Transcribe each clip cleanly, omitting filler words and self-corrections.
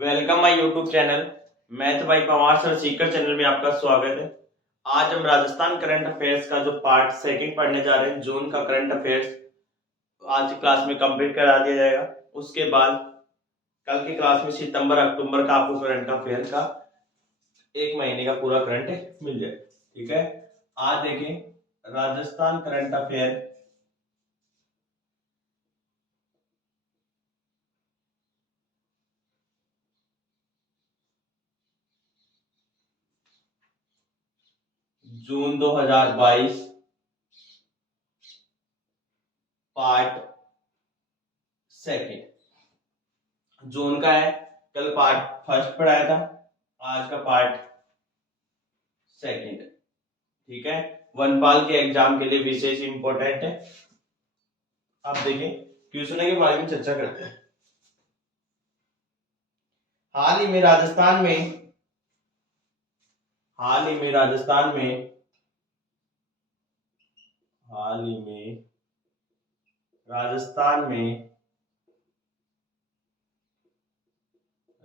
Welcome my YouTube channel. Math by Pawar sir Sikar channel में आपका स्वागत है। आज हम राजस्थान करंट अफेयर्स का जो पार्ट सेकंड पढ़ने जा रहे हैं, जून का करंट अफेयर्स आज की क्लास में कंप्लीट करा दिया जाएगा। उसके बाद कल की क्लास में सितंबर अक्टूबर का आपको करंट अफेयर का एक महीने का पूरा करंट मिल जाए। ठीक है, आज देखें राजस्थान करंट अफेयर जून 2022 पार्ट सेकंड। जून का है, कल पार्ट फर्स्ट पढ़ाया था, आज का पार्ट सेकंड। ठीक है, वनपाल के एग्जाम के लिए विशेष इंपॉर्टेंट है। आप देखें, क्वेश्चन के बारे में चर्चा करते हैं। हाल ही में राजस्थान में हाल ही में राजस्थान में हाल ही में राजस्थान में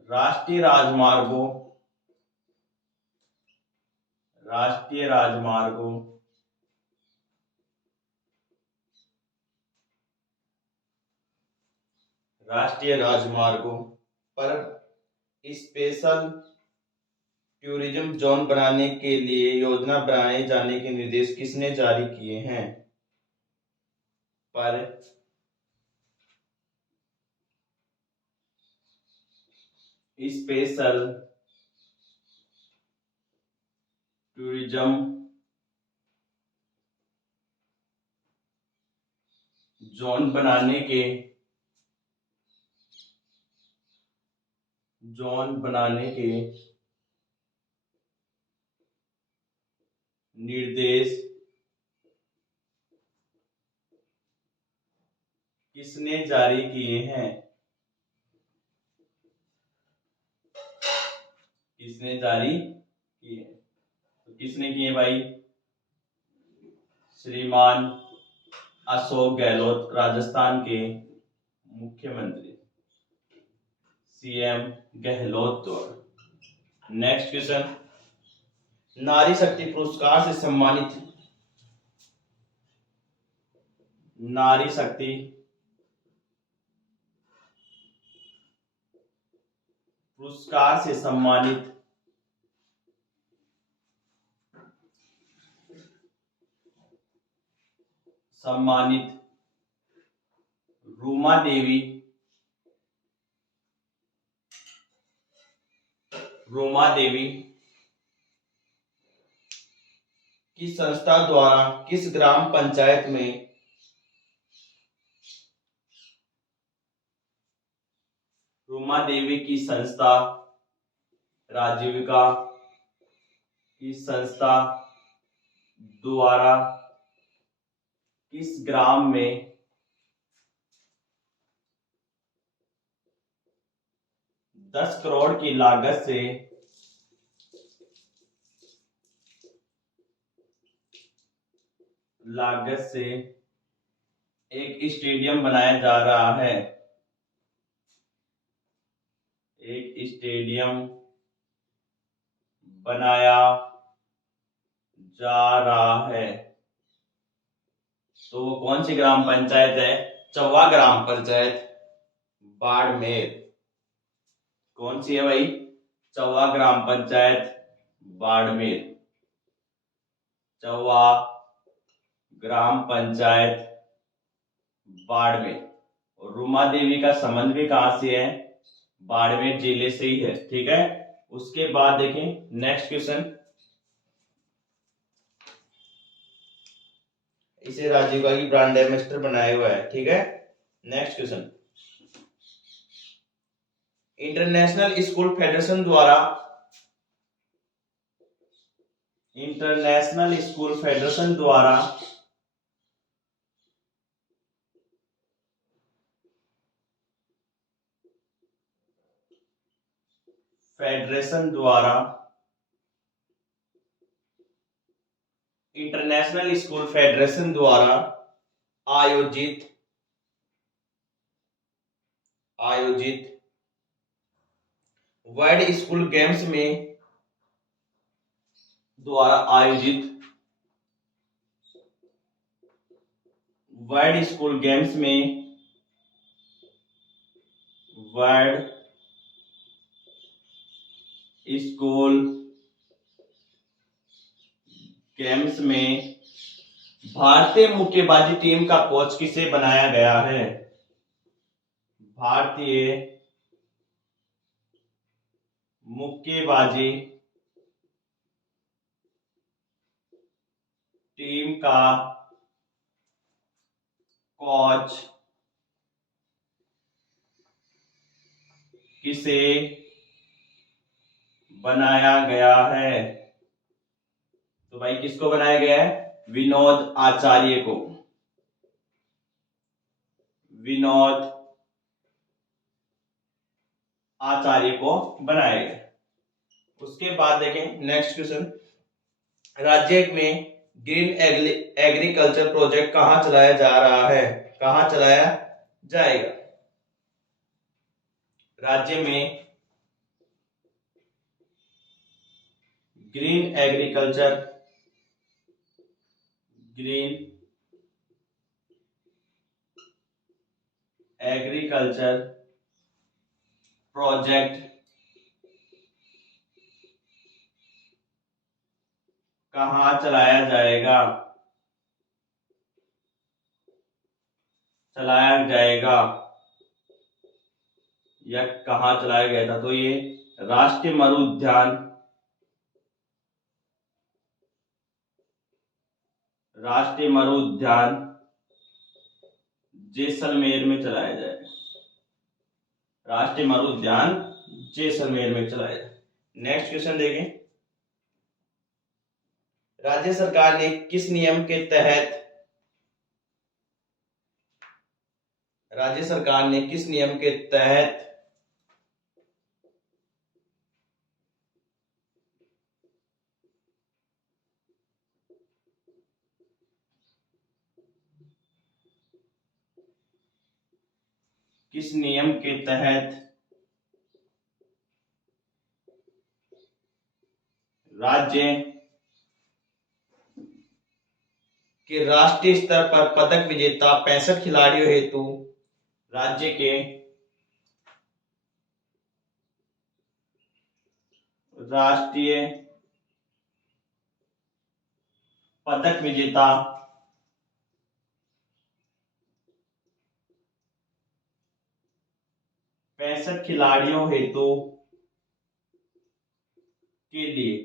राष्ट्रीय राजमार्गों राष्ट्रीय राजमार्गों राष्ट्रीय राजमार्गों पर स्पेशल टूरिज्म जोन बनाने के लिए योजना बनाए जाने के निर्देश किसने जारी किए हैं? पर स्पेशल टूरिज्म जोन बनाने के निर्देश किसने जारी किए हैं? किसने जारी किए? तो किसने किए भाई? श्रीमान अशोक गहलोत, राजस्थान के मुख्यमंत्री सीएम गहलोत द्वारा। नेक्स्ट क्वेश्चन, नारी शक्ति पुरस्कार से सम्मानित नारी शक्ति पुरस्कार से सम्मानित रूमा देवी की संस्था द्वारा किस ग्राम पंचायत में रूमा देवी की संस्था राजीविका की संस्था द्वारा किस ग्राम में 10 करोड़ की लागत से एक स्टेडियम बनाया जा रहा है? एक स्टेडियम बनाया जा रहा है, तो वो कौन सी ग्राम पंचायत है? चौवा ग्राम पंचायत, बाड़मेर। कौन सी है भाई? चौवा ग्राम पंचायत, बाड़मेर। चौवा ग्राम पंचायत, बाड़मेर। और रूमा देवी का संबंध भी कहां से है? बाड़मेर जिले से ही है। ठीक है, उसके बाद देखें नेक्स्ट क्वेश्चन, इसे राजीव गांधी ब्रांड एम्बेसडर बनाया हुआ है। ठीक है, next question, international school federation द्वारा इंटरनेशनल स्कूल फेडरेशन द्वारा आयोजित वर्ल्ड स्कूल गेम्स में द्वारा आयोजित वर्ल्ड स्कूल गेम्स में वर्ल्ड स्कूल गेम्स में भारतीय मुक्केबाजी टीम का कोच किसे बनाया गया है? भारतीय मुक्केबाजी टीम का कोच किसे बनाया गया है? तो भाई किसको बनाया गया है? विनोद आचार्य को। विनोद आचार्य को बनाया गया। उसके बाद देखें नेक्स्ट क्वेश्चन, राज्य में ग्रीन एग्रीकल्चर प्रोजेक्ट कहां चलाया जा रहा है? कहां चलाया जाएगा? राज्य में ग्रीन एग्रीकल्चर प्रोजेक्ट कहां चलाया जाएगा? या कहां चलाया गया था? तो ये राष्ट्रीय मरु उद्यान जैसलमेर में चलाया जाएगा। राष्ट्रीय मरु उद्यान जैसलमेर में चलाया जाएगा। नेक्स्ट क्वेश्चन देखें, राज्य सरकार ने किस नियम के तहत राज्य के राष्ट्रीय स्तर पर पदक विजेता 65 खिलाड़ियों हेतु राज्य के राष्ट्रीय पदक विजेता 65 खिलाड़ियों हेतु के लिए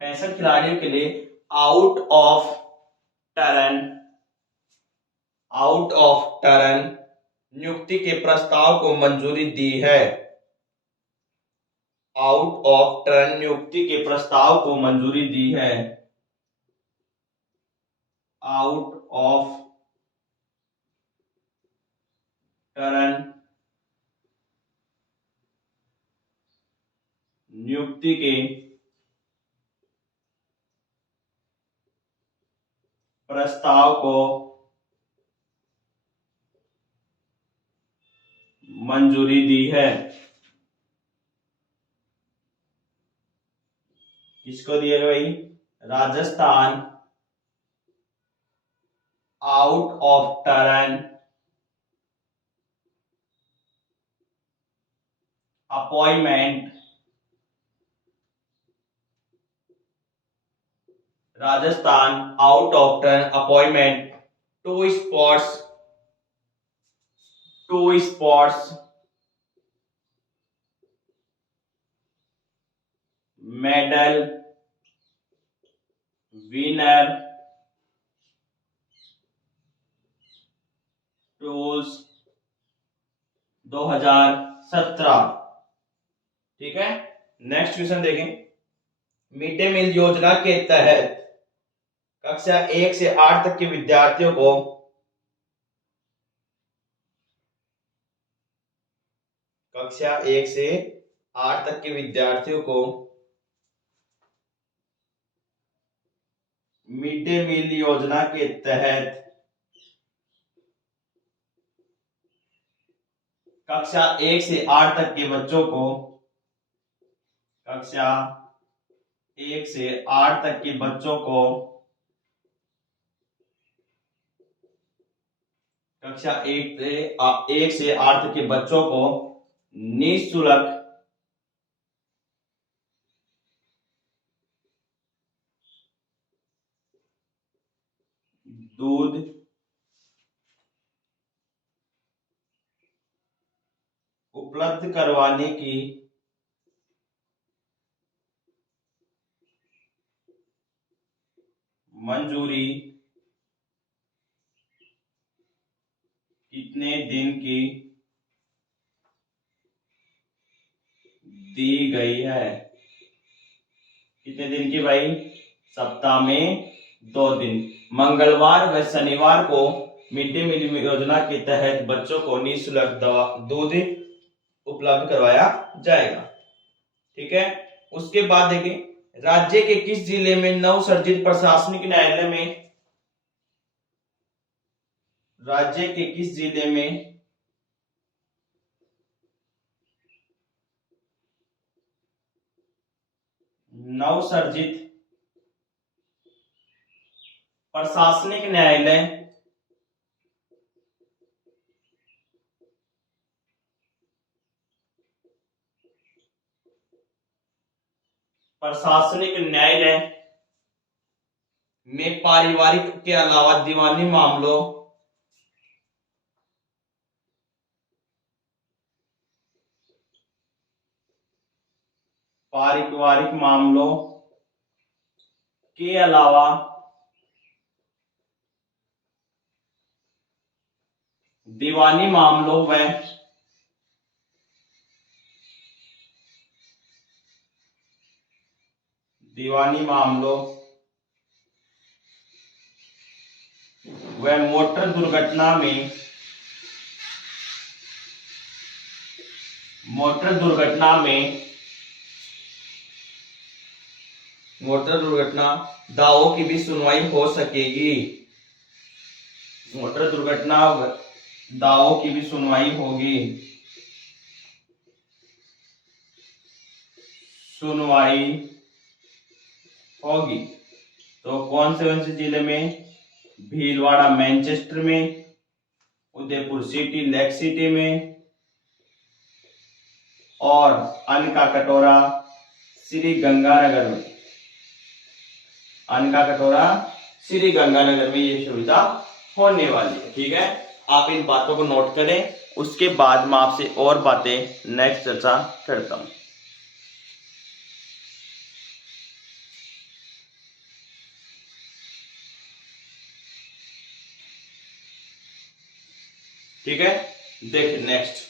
65 खिलाड़ियों के लिए आउट ऑफ टर्न नियुक्ति के प्रस्ताव को मंजूरी दी है। आउट ऑफ टर्न नियुक्ति के प्रस्ताव को मंजूरी दी है। आउट ऑफ टर्न नियुक्ति के प्रस्ताव को मंजूरी दी है। किसको दिया भाई? Rajasthan out of turn appointment to sports medal winner tools 2017। ठीक है, नेक्स्ट क्वेश्चन देखें, मिड डे मील योजना के तहत कक्षा 1 से 8 तक के विद्यार्थियों को मिड डे मील योजना के तहत कक्षा 1 से 8 तक के बच्चों को कक्षा 1 से 8 तक के बच्चों को कक्षा 1 से 8 तक के बच्चों को निःशुल्क दूध उपलब्ध करवाने की मंजूरी कितने दिन की दी गई है? कितने दिन की भाई? सप्ताह में 2 दिन। मंगलवार व शनिवार को मिड डे मील योजना के तहत बच्चों को निःशुल्क दूध उपलब्ध करवाया जाएगा। ठीक है। उसके बाद देखिए, राज्य के किस जिले में नवसर्जित प्रशासनिक न्यायालय में राज्य के किस जिले में नवसर्जित प्रशासनिक न्यायालय में पारिवारिक के अलावा दीवानी मामलों पारिवारिक मामलों के अलावा दीवानी मामलों व मोटर दुर्घटना में दावों की भी सुनवाई हो सकेगी। मोटर दुर्घटना दावों की भी सुनवाई होगी। तो कौन से जिले में? भीलवाड़ा मैनचेस्टर में, उदयपुर सिटी लेक सिटी में, और अनका कटोरा श्री गंगानगर में ये सुविधा होने वाली है। ठीक है, आप इन बातों को नोट करें। उसके बाद मैं आपसे और बातें नेक्स्ट चर्चा करता हूं। ठीक है, देखिए नेक्स्ट।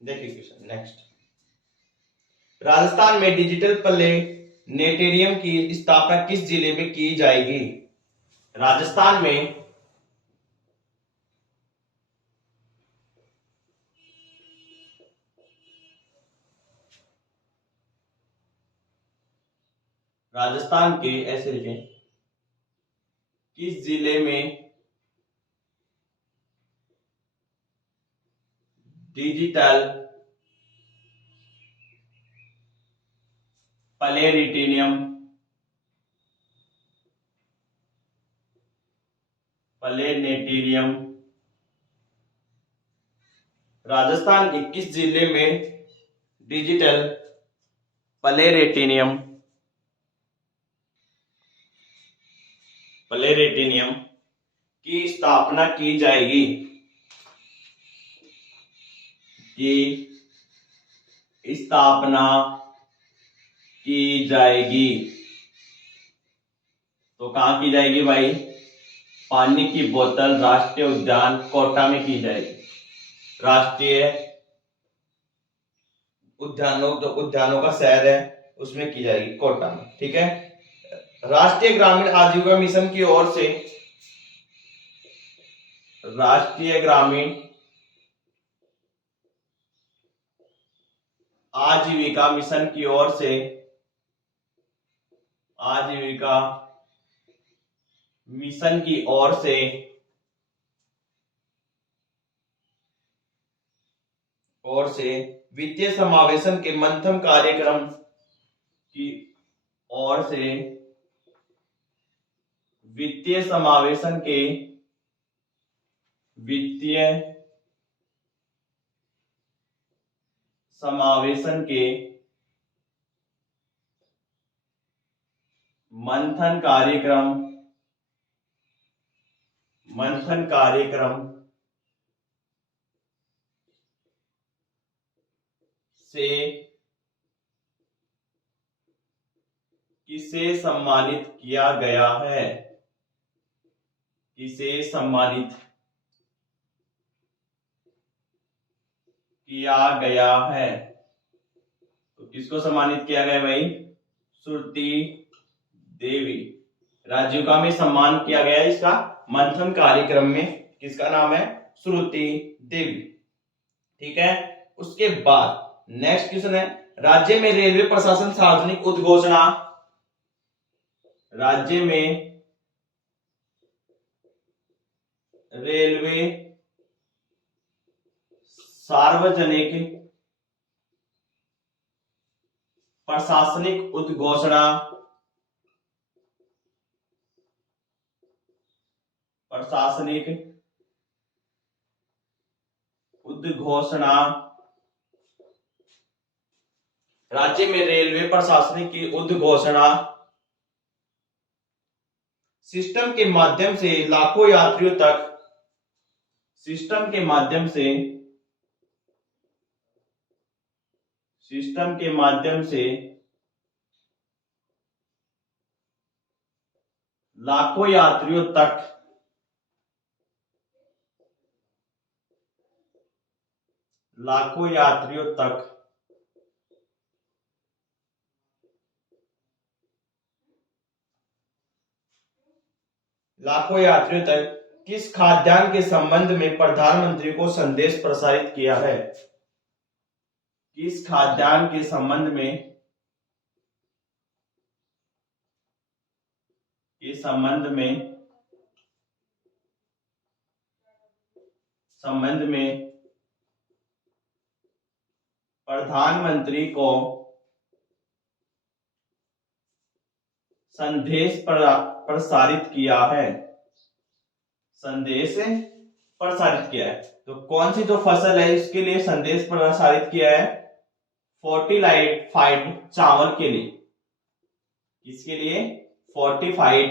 देखिए क्वेश्चन नेक्स्ट। राजस्थान में डिजिटल प्लेनेटेरियम की स्थापना किस जिले में की जाएगी? राजस्थान के ऐसे लिखें, किस जिले में डिजिटल प्लेनेटेरियम राजस्थान के किस जिले में डिजिटल प्लेनेटेरियम की स्थापना की जाएगी? तो कहां की जाएगी भाई? पानी की बोतल राष्ट्रीय उद्यान कोटा में की जाएगी। राष्ट्रीय उद्यानों का शहर है उसमें की जाएगी, कोटा में। ठीक है। राष्ट्रीय ग्रामीण आजीविका मिशन की ओर से, राष्ट्रीय ग्रामीण आजीविका मिशन की ओर से, आजीविका मिशन की ओर से वित्तीय समावेशन के मंथन कार्यक्रम की ओर से, वित्तीय समावेशन के, वित्तीय समावेशन के मंथन कार्यक्रम से किसे सम्मानित किया गया है, किसे सम्मानित किया गया है। तो किसको सम्मानित किया गया भाई? श्रुति देवी। राजीविका में सम्मान किया गया है इसका मंथन कार्यक्रम में, किसका नाम है? श्रुति देवी। ठीक है। उसके बाद नेक्स्ट क्वेश्चन है, राज्य में रेलवे प्रशासन सार्वजनिक उद्घोषणा, राज्य में रेलवे सार्वजनिक प्रशासनिक उद्घोषणा, प्रशासनिक उद्घोषणा, राज्य में रेलवे प्रशासनिक की उद्घोषणा सिस्टम के माध्यम से लाखों यात्रियों तक, सिस्टम के माध्यम से लाखों यात्रियों तक किस खाद्यान्न के संबंध में प्रधानमंत्री को संदेश प्रसारित किया है? किस खाद्यान्न के संबंध में प्रधानमंत्री को संदेश प्रसारित किया है, संदेश प्रसारित किया है। तो कौन सी जो फसल है इसके लिए संदेश प्रसारित किया है? फोर्टिफाइड चावल के लिए। किसके लिए? फोर्टिफाइड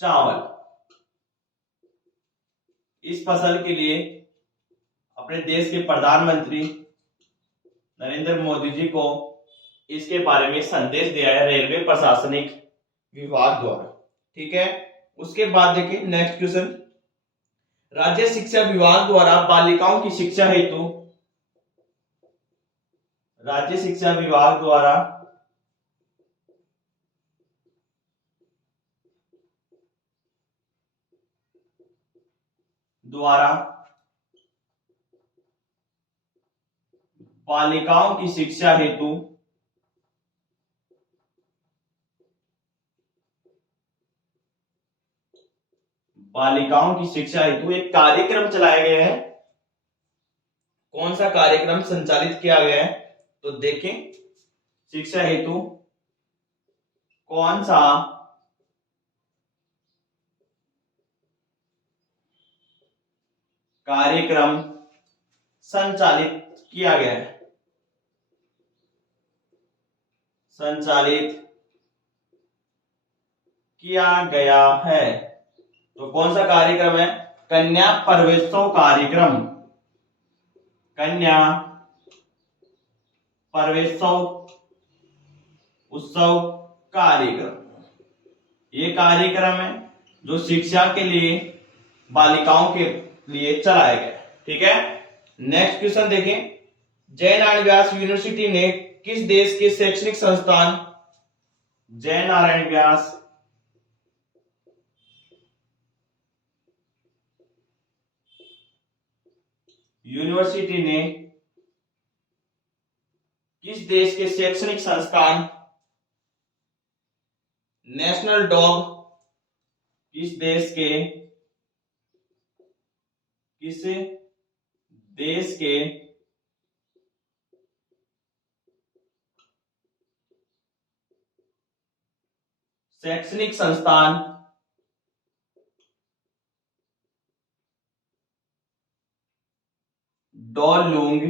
चावल। इस फसल के लिए अपने देश के प्रधानमंत्री नरेंद्र मोदी जी को इसके बारे में संदेश दिया है रेलवे प्रशासनिक विभाग द्वारा। ठीक है। उसके बाद देखिए नेक्स्ट क्वेश्चन, राज्य शिक्षा विभाग द्वारा बालिकाओं की शिक्षा हेतु, राज्य शिक्षा विभाग द्वारा बालिकाओं की शिक्षा हेतु एक कार्यक्रम चलाया गया है। कौन सा कार्यक्रम संचालित किया गया है? तो देखें, शिक्षा हेतु कौन सा कार्यक्रम संचालित किया गया है? तो कौन सा कार्यक्रम है? कन्या प्रवेशोत्सव कार्यक्रम, कन्या प्रवेशोत्सव कार्यक्रम। ये कार्यक्रम है जो शिक्षा के लिए बालिकाओं के लिए चलाया गया। ठीक है। नेक्स्ट क्वेश्चन देखें, जय नारायण व्यास यूनिवर्सिटी ने किस देश के शैक्षणिक संस्थान जय नारायण व्यास यूनिवर्सिटी ने किस देश के शैक्षणिक संस्थान नेशनल डॉग किस देश के शैक्षणिक संस्थान डॉलुंग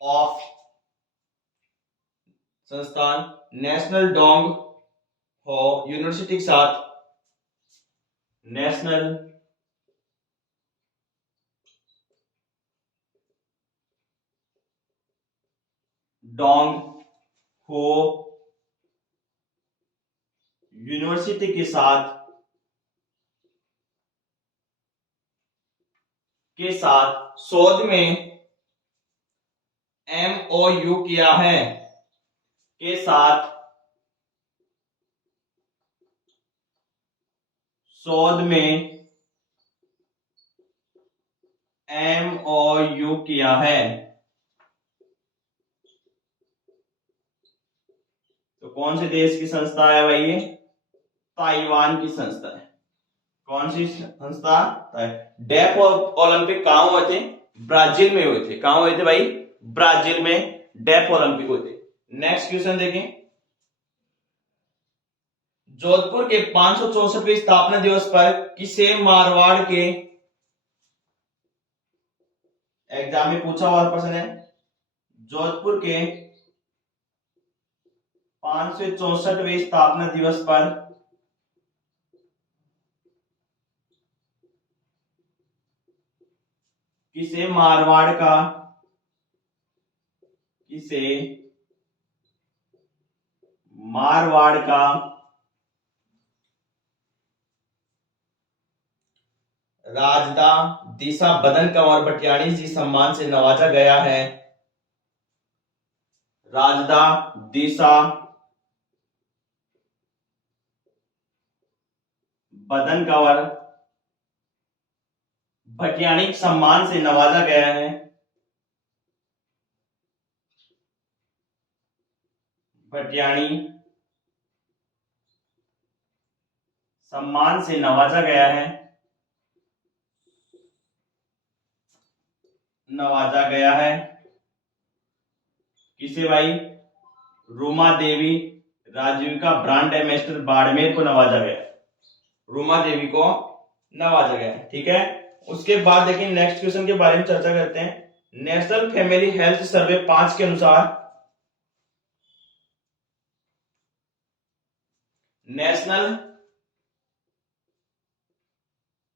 ऑफ संस्थान नेशनल डोंग हो यूनिवर्सिटी के साथ नेशनल डोंग हो यूनिवर्सिटी के साथ शोध में MOU किया है के साथ शोध में MOU किया है। तो कौन से देश की संस्था है भाई ये? ताइवान की संस्था है। कौन सी संस्था? डेफ ओलंपिक कहां हुए थे? ब्राजील में हुए थे। कहां हुए थे भाई? ब्राजील में डेफ ओलंपिक हुए थे। नेक्स्ट क्वेश्चन देखें। जोधपुर के 564वें स्थापना दिवस पर किसे मारवाड़ के एग्जाम में पूछा हुआ प्रश्न है। जोधपुर के 564वें स्थापना दिवस पर किसे मारवाड़ का राजदा दिशा बदन कंवर भटियाणी जी सम्मान से नवाजा गया है। राजदा दिशा बदन कंवर भटियाणी सम्मान से नवाजा गया है। भटियाणी सम्मान से नवाजा गया है। किसे भाई? रूमा देवी राजीविका ब्रांड एम्बेसडर बाड़मेर को नवाजा गया। रूमा देवी को नवाजा गया। ठीक है। उसके बाद देखिए नेक्स्ट क्वेश्चन के बारे में चर्चा करते हैं। नेशनल फैमिली हेल्थ सर्वे 5 के अनुसार नेशनल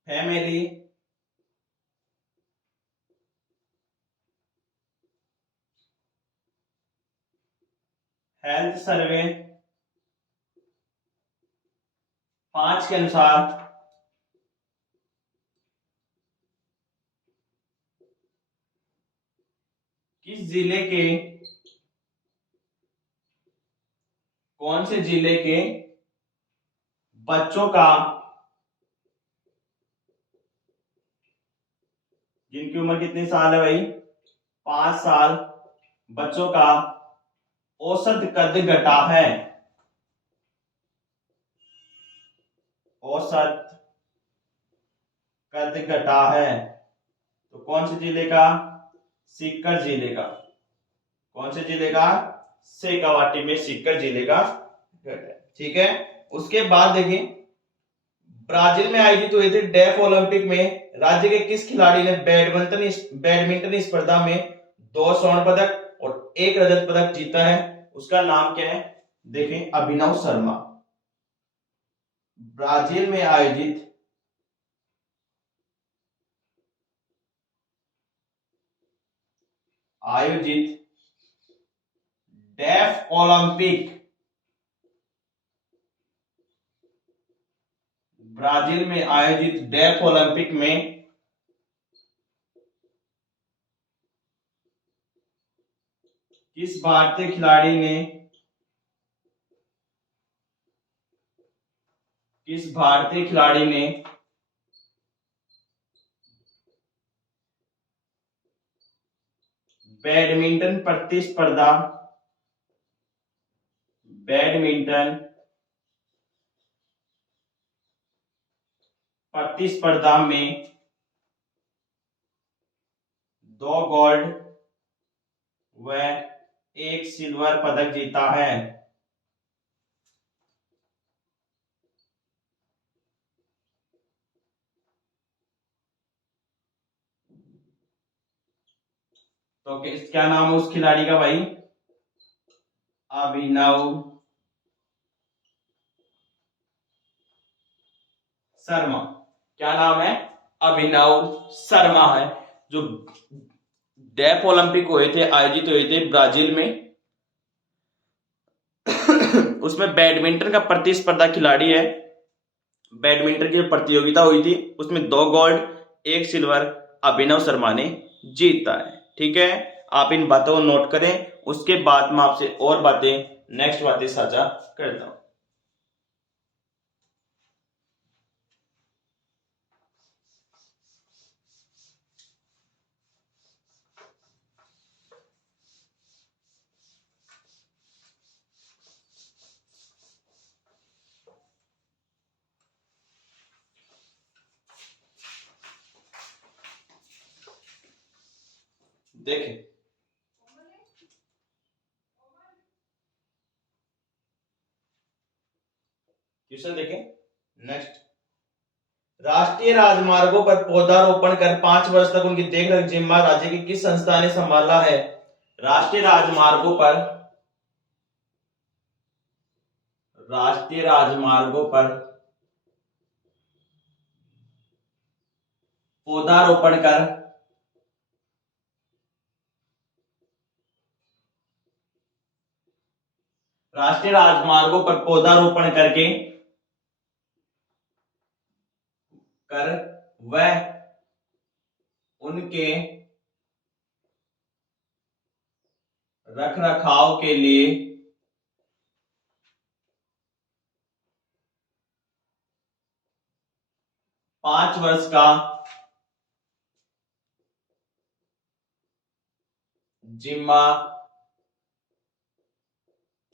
फैमिली हेल्थ सर्वे 5 के अनुसार किस जिले के कौन से जिले के बच्चों का जिनकी उम्र कितनी साल है भाई? 5 साल बच्चों का औसत कद घटा है। औसत कद घटा है। तो कौन से जिले का? सीकर जिले का। कौन से जिले का? शेखावाटी में सीकर जिले का। ठीक है। उसके बाद देखिए ब्राजील में आयोजित हुए थे डेफ ओलंपिक में राज्य के किस खिलाड़ी ने बैडमिंटन स्पर्धा में 2 स्वर्ण पदक और 1 रजत पदक जीता है? उसका नाम क्या है? देखें अभिनव शर्मा। ब्राजील में आयोजित डेफ ओलंपिक ब्राजील में आयोजित डेफ ओलंपिक में किस भारतीय खिलाड़ी ने बैडमिंटन प्रतिस्पर्धा में 2 गोल्ड व 1 सिल्वर पदक जीता है? तो क्या नाम है उस खिलाड़ी का भाई? अभिनव शर्मा। क्या नाम है? अभिनव शर्मा है। जो डेफ ओलंपिक हुए थे, आयोजित हुए थे ब्राजील में, उसमें बैडमिंटन का प्रतिस्पर्धा खिलाड़ी है। बैडमिंटन की प्रतियोगिता हुई थी, उसमें 2 गोल्ड 1 सिल्वर अभिनव शर्मा ने जीता है। ठीक है, आप इन बातों को नोट करें, उसके बाद मैं आपसे और नेक्स्ट बातें साझा करता हूं। देखें, क्वेश्चन देखें नेक्स्ट। राष्ट्रीय राजमार्गों पर पौधारोपण कर 5 वर्ष तक उनकी देखरेख जिम्मा राज्य की किस संस्था ने संभाला है? राष्ट्रीय राजमार्गों पर पौधारोपण कर राष्ट्रीय राजमार्गों पर पौधारोपण कर वह उनके रखरखाव के लिए पांच वर्ष का जिम्मा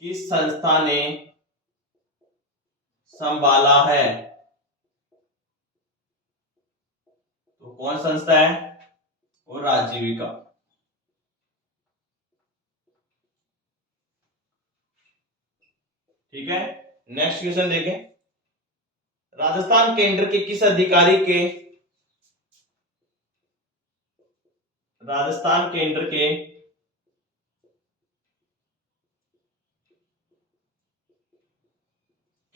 किस संस्था ने संभाला है? तो कौन संस्था है? वो राजीविका। ठीक है, नेक्स्ट क्वेश्चन देखें। राजस्थान केंद्र के किस अधिकारी के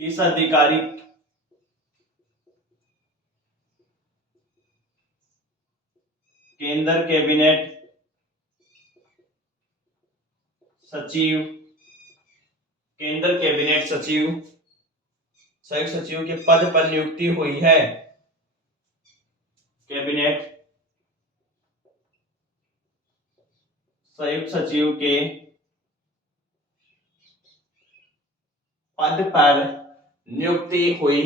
किस अधिकारी केंद्र कैबिनेट सचिव संयुक्त सचिव के पद पर नियुक्ति हुई है? कैबिनेट संयुक्त सचिव के पद पर नियुक्ति हुई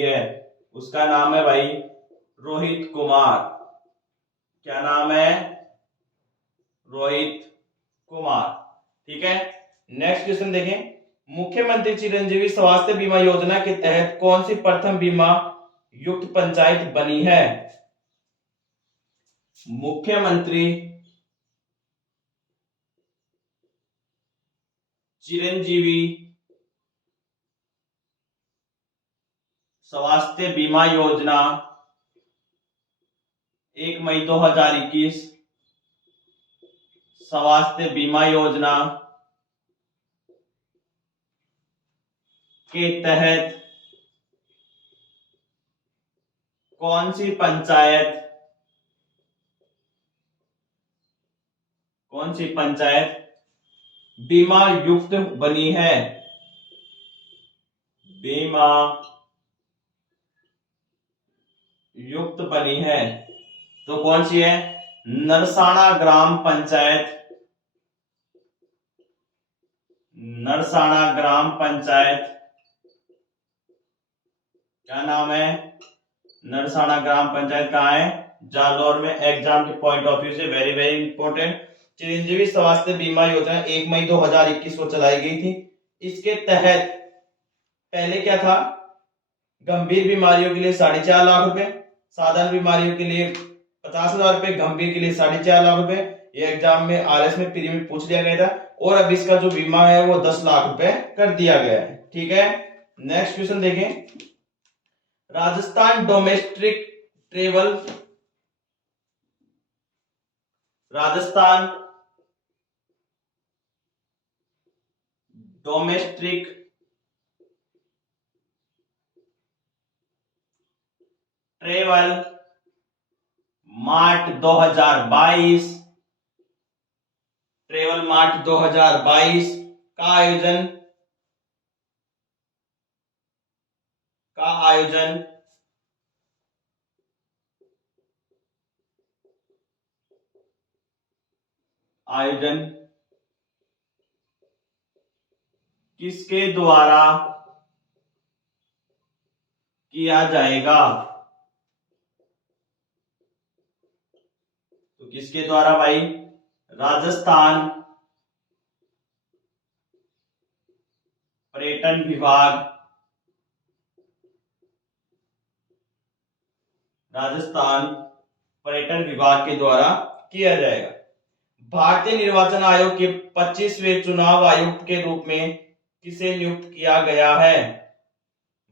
है। उसका नाम है भाई रोहित कुमार। क्या नाम है? रोहित कुमार। ठीक है, नेक्स्ट क्वेश्चन देखें। मुख्यमंत्री चिरंजीवी स्वास्थ्य बीमा योजना के तहत कौन सी प्रथम बीमा युक्त पंचायत बनी है? मुख्यमंत्री चिरंजीवी स्वास्थ्य बीमा योजना 1 मई 2021 स्वास्थ्य बीमा योजना के तहत कौन सी पंचायत बीमा युक्त बनी है? बीमा युक्त बनी है। तो कौन सी है? नरसाणा ग्राम पंचायत। नरसाणा ग्राम पंचायत, क्या नाम है? नरसाणा ग्राम पंचायत कहाँ है? जालौर में। एग्जाम के पॉइंट ऑफ व्यू से वेरी वेरी इंपॉर्टेंट। चिरंजीवी स्वास्थ्य बीमा योजना 1 मई 2021 को चलाई गई थी। इसके तहत पहले क्या था? गंभीर बीमारियों के लिए 4.5 लाख रुपए, साधारण बीमारियों के लिए 50,000 रुपए, गंभीर के लिए 4.5 लाख रुपए। ये एग्जाम में आरएस में प्री में पूछ लिया गया था। और अब इसका जो बीमा है वो 10 लाख रुपए कर दिया गया है। ठीक है, नेक्स्ट क्वेश्चन देखें। Rajasthan domestic travel, Rajasthan domestic travel mart 2022, travel mart 2022 का आयोजन आयोजन किसके द्वारा किया जाएगा? तो किसके द्वारा भाई? राजस्थान पर्यटन विभाग, राजस्थान पर्यटन विभाग के द्वारा किया जाएगा। भारतीय निर्वाचन आयोग के 25वें चुनाव आयुक्त के रूप में किसे नियुक्त किया गया है?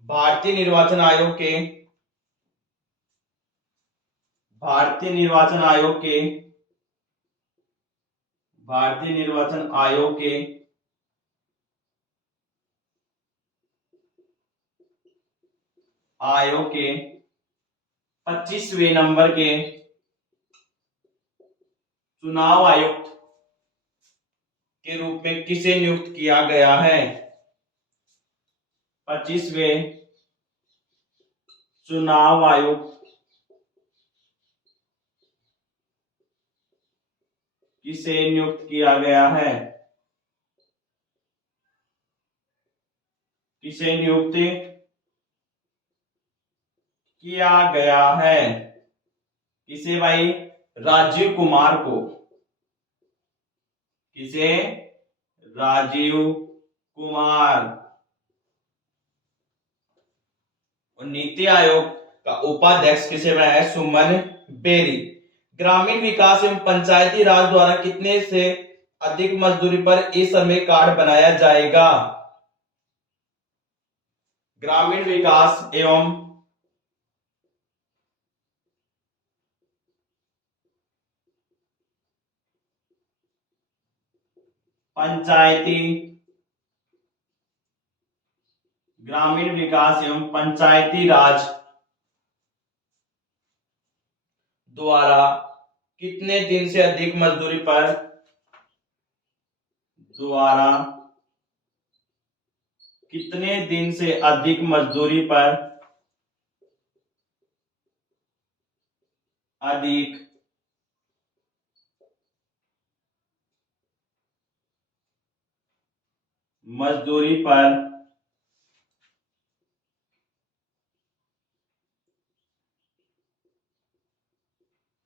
भारतीय निर्वाचन आयोग के भारतीय निर्वाचन आयोग के भारतीय निर्वाचन आयोग के 25वें नंबर के चुनाव आयुक्त के रूप में किसे नियुक्त किया गया है? 25वें चुनाव आयुक्त किसे नियुक्त किया गया है? किसे नियुक्त किया गया है? किसे भाई? राजीव कुमार को। किसे? राजीव कुमार। और नीति आयोग का उपाध्यक्ष किसे बनाया है? सुमन बेरी। ग्रामीण विकास एवं पंचायती राज द्वारा कितने से अधिक मजदूरी पर ई श्रमिक कार्ड बनाया जाएगा? ग्रामीण विकास एवं पंचायती ग्रामीण विकास एवं पंचायती राज द्वारा कितने दिन से अधिक मजदूरी पर द्वारा कितने दिन से अधिक मजदूरी पर अधिक मजदूरी पर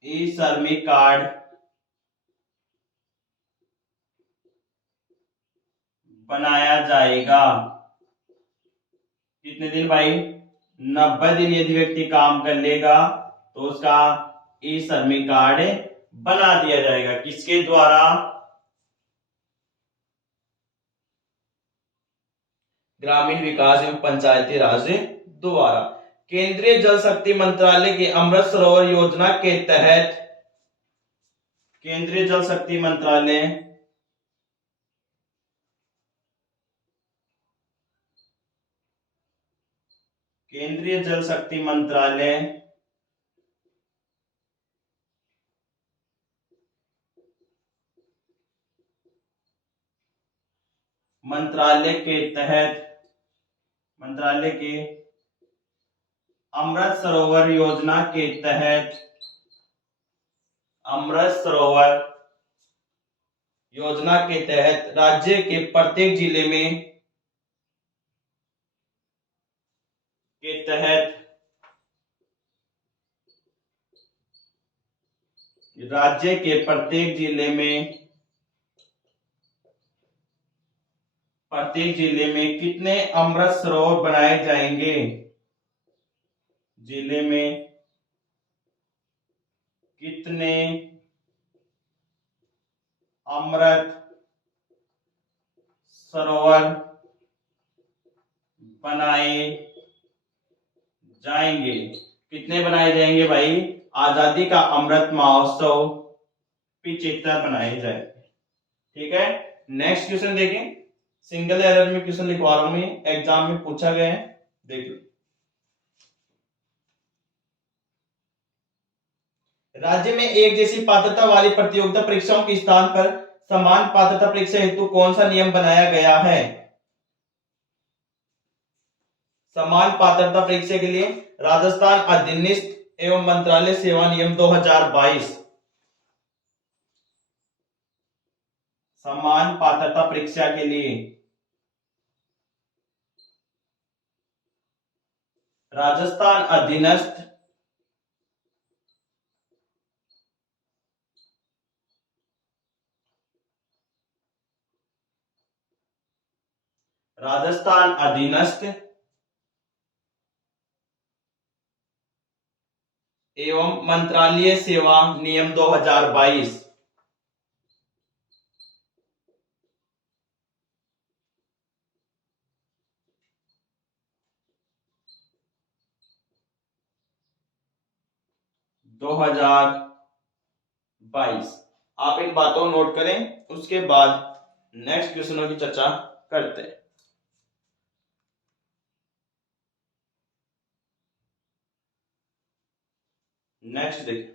ई श्रमिक कार्ड बनाया जाएगा? कितने दिन भाई? 90 दिन यदि व्यक्ति काम कर लेगा तो उसका ई श्रमिक कार्ड बना दिया जाएगा। किसके द्वारा? ग्रामीण विकास एवं पंचायती राज द्वारा। केंद्रीय जल शक्ति मंत्रालय की अमृत सरोवर योजना के तहत केंद्रीय जल शक्ति मंत्रालय केंद्रीय जल शक्ति मंत्रालय मंत्रालय के अमृत सरोवर योजना के तहत, अमृत सरोवर योजना के तहत राज्य के प्रत्येक जिले में के तहत राज्य के प्रत्येक जिले में कितने अमृत सरोवर बनाए जाएंगे? जिले में कितने अमृत सरोवर बनाए जाएंगे? कितने बनाए जाएंगे भाई? आजादी का अमृत महोत्सव 75 बनाए जाएंगे। ठीक है, नेक्स्ट क्वेश्चन देखें। सिंगल एरर में क्वेश्चन लिखवा रहा हूं, मैं एग्जाम में पूछा गया है, देख लो। राज्य में एक जैसी पात्रता वाली प्रतियोगिता परीक्षाओं के स्थान पर समान पात्रता परीक्षा हेतु कौन सा नियम बनाया गया है? समान पात्रता परीक्षा के लिए राजस्थान अधिनियम एवं मंत्रालय सेवा नियम 2022। समान पात्रता परीक्षा के लिए राजस्थान अधीनस्थ एवं मंत्रालय सेवा नियम 2022। आप इन बातों को नोट करें, उसके बाद नेक्स्ट क्वेश्चनों की चर्चा करते हैं। नेक्स्ट देखिए,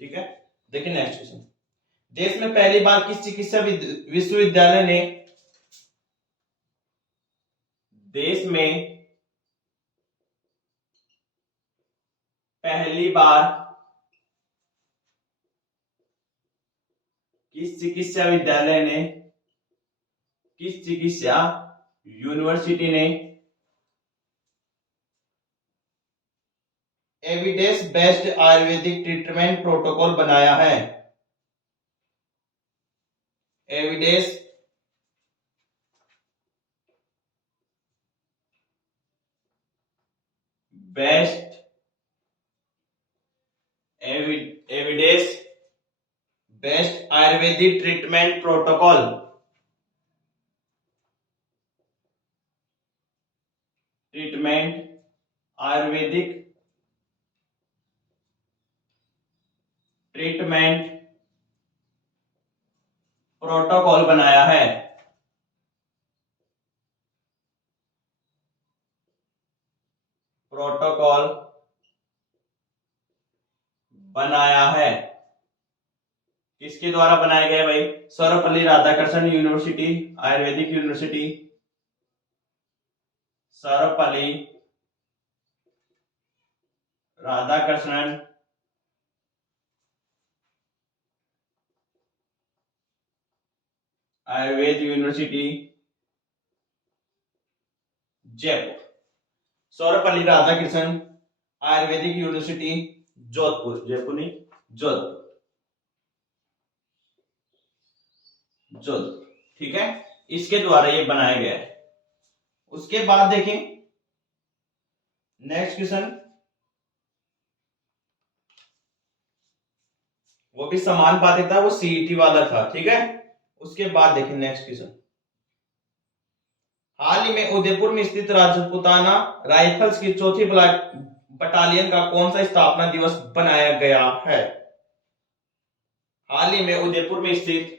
ठीक है, देखिए नेक्स्ट क्वेश्चन। देश में पहली बार किस चिकित्सा विश्वविद्यालय ने देश में पहली बार किस चिकित्सा यूनिवर्सिटी ने evidence based Ayurvedic treatment protocol बनाया है? Evidence based Ayurvedic treatment protocol Ayurvedic treatment protocol बनाया है। प्रोटोकॉल बनाया है किसके द्वारा बनाया गया भाई? Sarvepalli Radhakrishnan university, Ayurvedic university, Sarvepalli Radhakrishnan Ayurveda university Jaipur, Sarvepalli Radhakrishnan Ayurvedic university Jodhpur, Jaipur नहीं जोधपुर, ठीक है, इसके द्वारा ये बनाया गया है। उसके बाद देखें नेक्स्ट क्वेश्चन, वो भी समान बातें था, वो सीईटी वाला था। ठीक है, उसके बाद देखें नेक्स्ट क्वेश्चन। हाल ही में उदयपुर में स्थित राजपूताना राइफल्स की चौथी बटालियन का कौन सा स्थापना दिवस बनाया गया है? हाल ही में उदयपुर में स्थित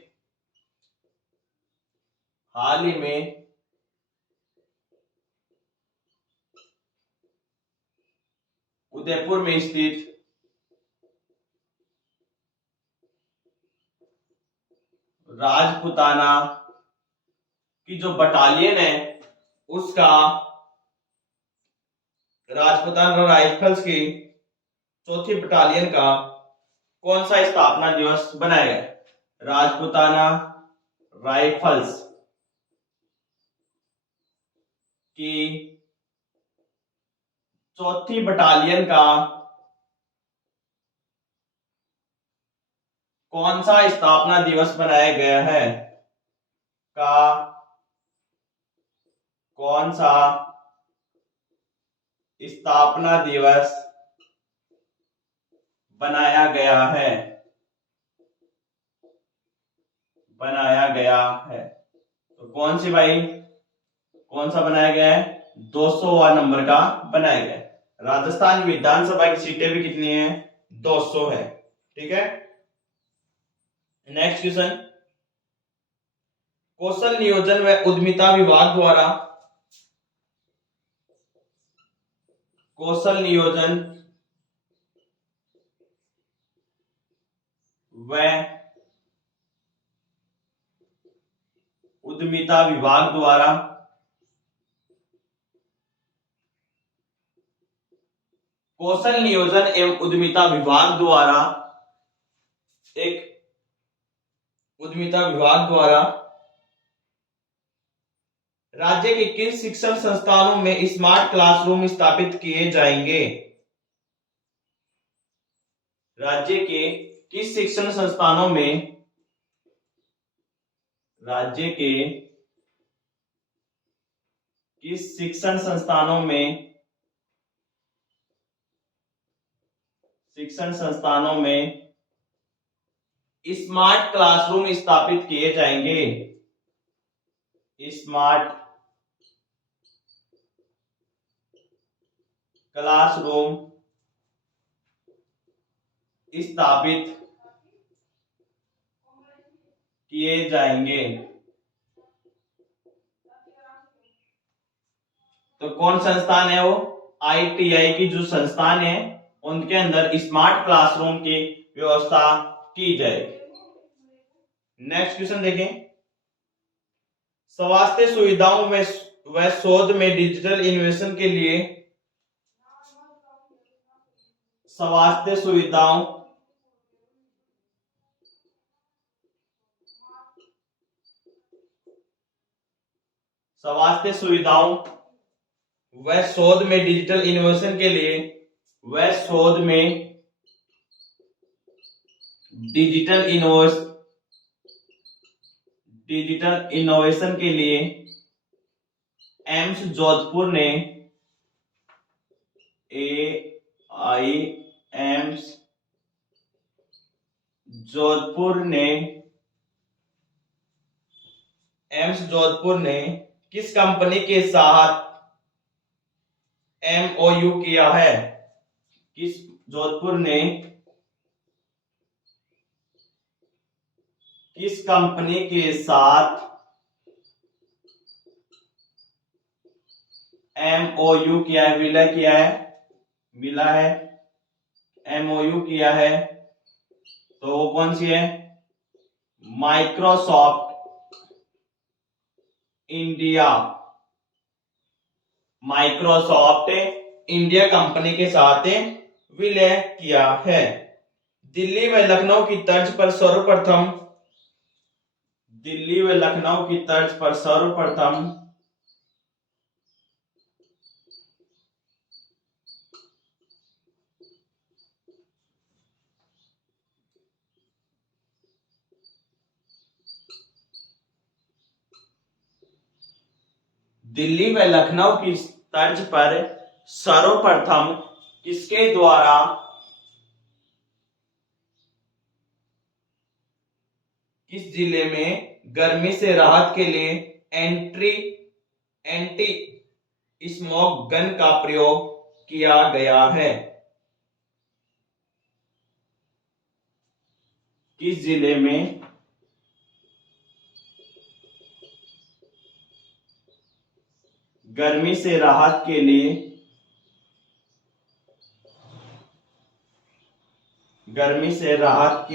हाल ही में उदयपुर में स्थित राजपूताना की जो बटालियन है उसका राजपूताना राइफल्स की चौथी बटालियन का कौन सा स्थापना दिवस बनाया गया? राजपूताना राइफल्स की चौथी बटालियन का कौन सा स्थापना दिवस बनाया गया है? का कौन सा स्थापना दिवस बनाया गया है? तो कौन सी भाई, कौन सा बनाया गया है? 200वां नंबर का बनाया गया है। राजस्थान विधानसभा की सीटें भी कितनी है? 200 है। ठीक है, नेक्स्ट क्वेश्चन। कौशल नियोजन व उद्यमिता विभाग द्वारा कौशल नियोजन व उद्यमिता विभाग द्वारा कौशल नियोजन एवं उद्यमिता विभाग द्वारा राज्य के किन शिक्षण संस्थानों में स्मार्ट क्लासरूम स्थापित किए जाएंगे? राज्य के किस शिक्षण संस्थानों में स्मार्ट क्लासरूम स्थापित किए जाएंगे? स्मार्ट क्लासरूम स्थापित किए जाएंगे। तो कौन संस्थान है वो? ITI की जो संस्थान है उनके अंदर स्मार्ट क्लासरूम की व्यवस्था की जाएगी। नेक्स्ट क्वेश्चन देखें। स्वास्थ्य सुविधाओं में व शोध में डिजिटल इनोवेशन के लिए स्वास्थ्य सुविधाओं व शोध में डिजिटल इनोवेशन के लिए एम्स जोधपुर ने एम्स जोधपुर ने किस कंपनी के साथ MOU किया है? जोधपुर ने किस कंपनी के साथ MOU किया है? मिला है MOU किया है। तो वो कौन सी है? माइक्रोसॉफ्ट इंडिया कंपनी के साथ विलय किया है। दिल्ली व लखनऊ की तर्ज पर सर्वप्रथम दिल्ली व लखनऊ की तर्ज पर सर्वप्रथम किसके द्वारा किस जिले में गर्मी से राहत के लिए एंट्री एंटी स्मोक गन का प्रयोग किया गया है? किस जिले में गर्मी से राहत के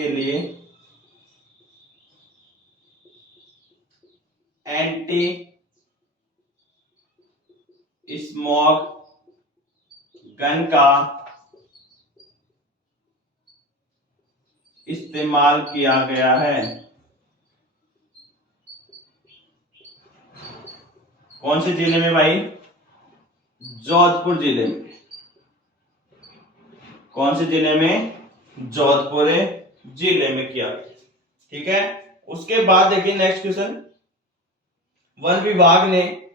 लिए एंटी स्मोक गन का इस्तेमाल किया गया है? कौन से जिले में भाई? जोधपुर जिले में। कौन से जिले में? जोधपुर जिले में किया गया। ठीक है, उसके बाद देखिए नेक्स्ट क्वेश्चन। वन विभाग ने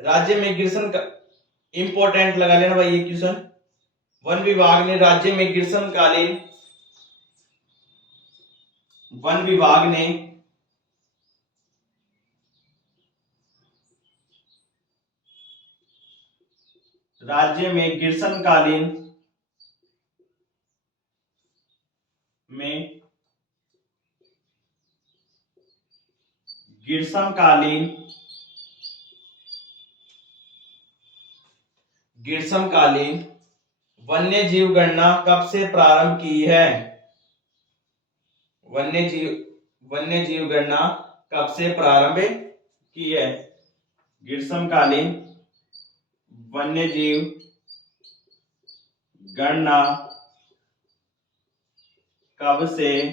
राज्य में ग्रीष्म का, इंपॉर्टेंट लगा लेना भाई ये क्वेश्चन। वन विभाग ने राज्य में ग्रीष्मकालीन वन विभाग ने राज्य में ग्रीष्मकालीन ग्रीष्मकालीन वन्य जीव गणना कब से प्रारंभ की है? वन्य जीव गणना कब से प्रारंभ की है? ग्रीष्मकालीन वन्य जीव गणना कब से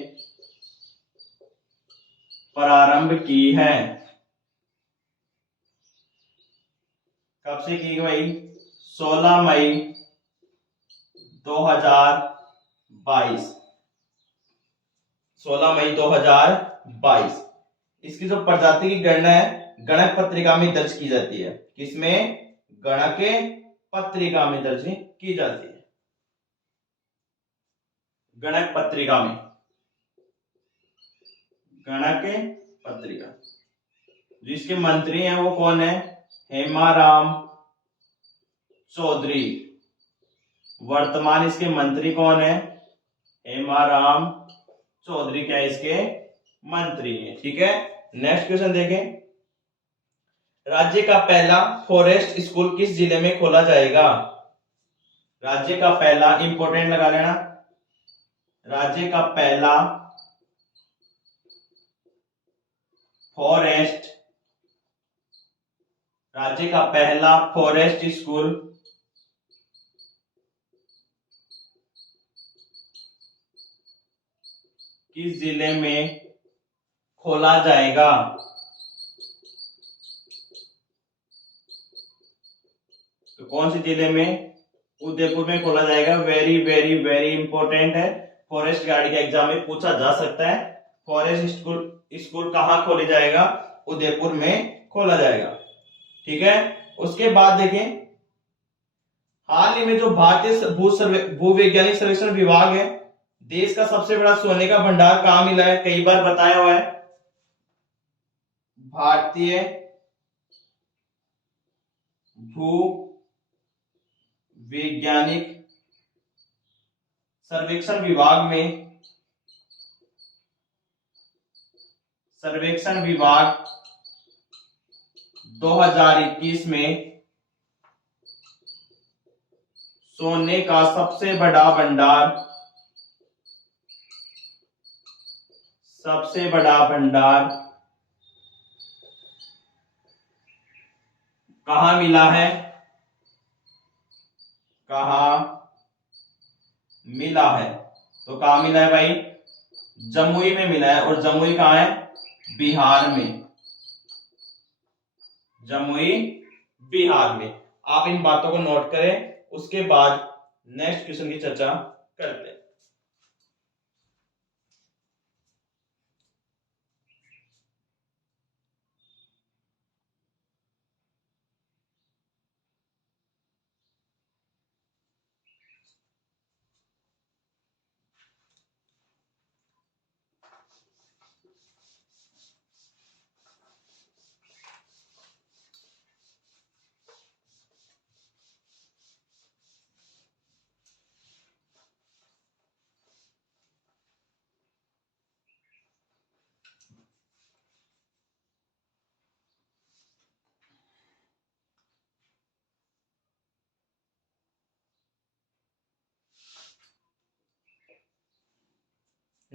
प्रारंभ की है? कब से की भाई? 16 मई 2022। 16 मई 2022। इसकी जो प्रजाति की गणना है गणक पत्रिका में दर्ज की जाती है। किसमें? गणक पत्रिका में दर्ज की जाती है। गणक पत्रिका में। गणक पत्रिका। जिसके मंत्री हैं वो कौन है? हेमाराम चौधरी। वर्तमान इसके मंत्री कौन है? हेमाराम चौधरी क्या है इसके मंत्री हैं। ठीक है, नेक्स्ट क्वेश्चन देखें। राज्य का पहला फॉरेस्ट स्कूल किस जिले में खोला जाएगा? राज्य का पहला, इंपॉर्टेंट लगा लेना, राज्य का पहला फॉरेस्ट स्कूल किस जिले में खोला जाएगा? तो कौन से जिले में? उदयपुर में खोला जाएगा। वेरी वेरी वेरी इंपॉर्टेंट है, फॉरेस्ट गार्ड के एग्जाम में पूछा जा सकता है। फॉरेस्ट स्कूल कहां खोले जाएगा? उदयपुर में खोला जाएगा। ठीक है, उसके बाद देखें, हाल ही में जो भारतीय भूवैज्ञानिक सर्वेक्षण विभाग है, देश का सबसे बड़ा सोने का भंडार कहां मिला है? कई बार बताया हुआ है। भारतीय भू वैज्ञानिक सर्वेक्षण विभाग 2021 में सोने का सबसे बड़ा भंडार कहां मिला है? कहां मिला है? तो कहां मिला है भाई? जमुई में मिला है। और जमुई कहां है? बिहार में। जमुई बिहार में। आप इन बातों को नोट करें, उसके बाद नेक्स्ट क्वेश्चन की चर्चा करते हैं।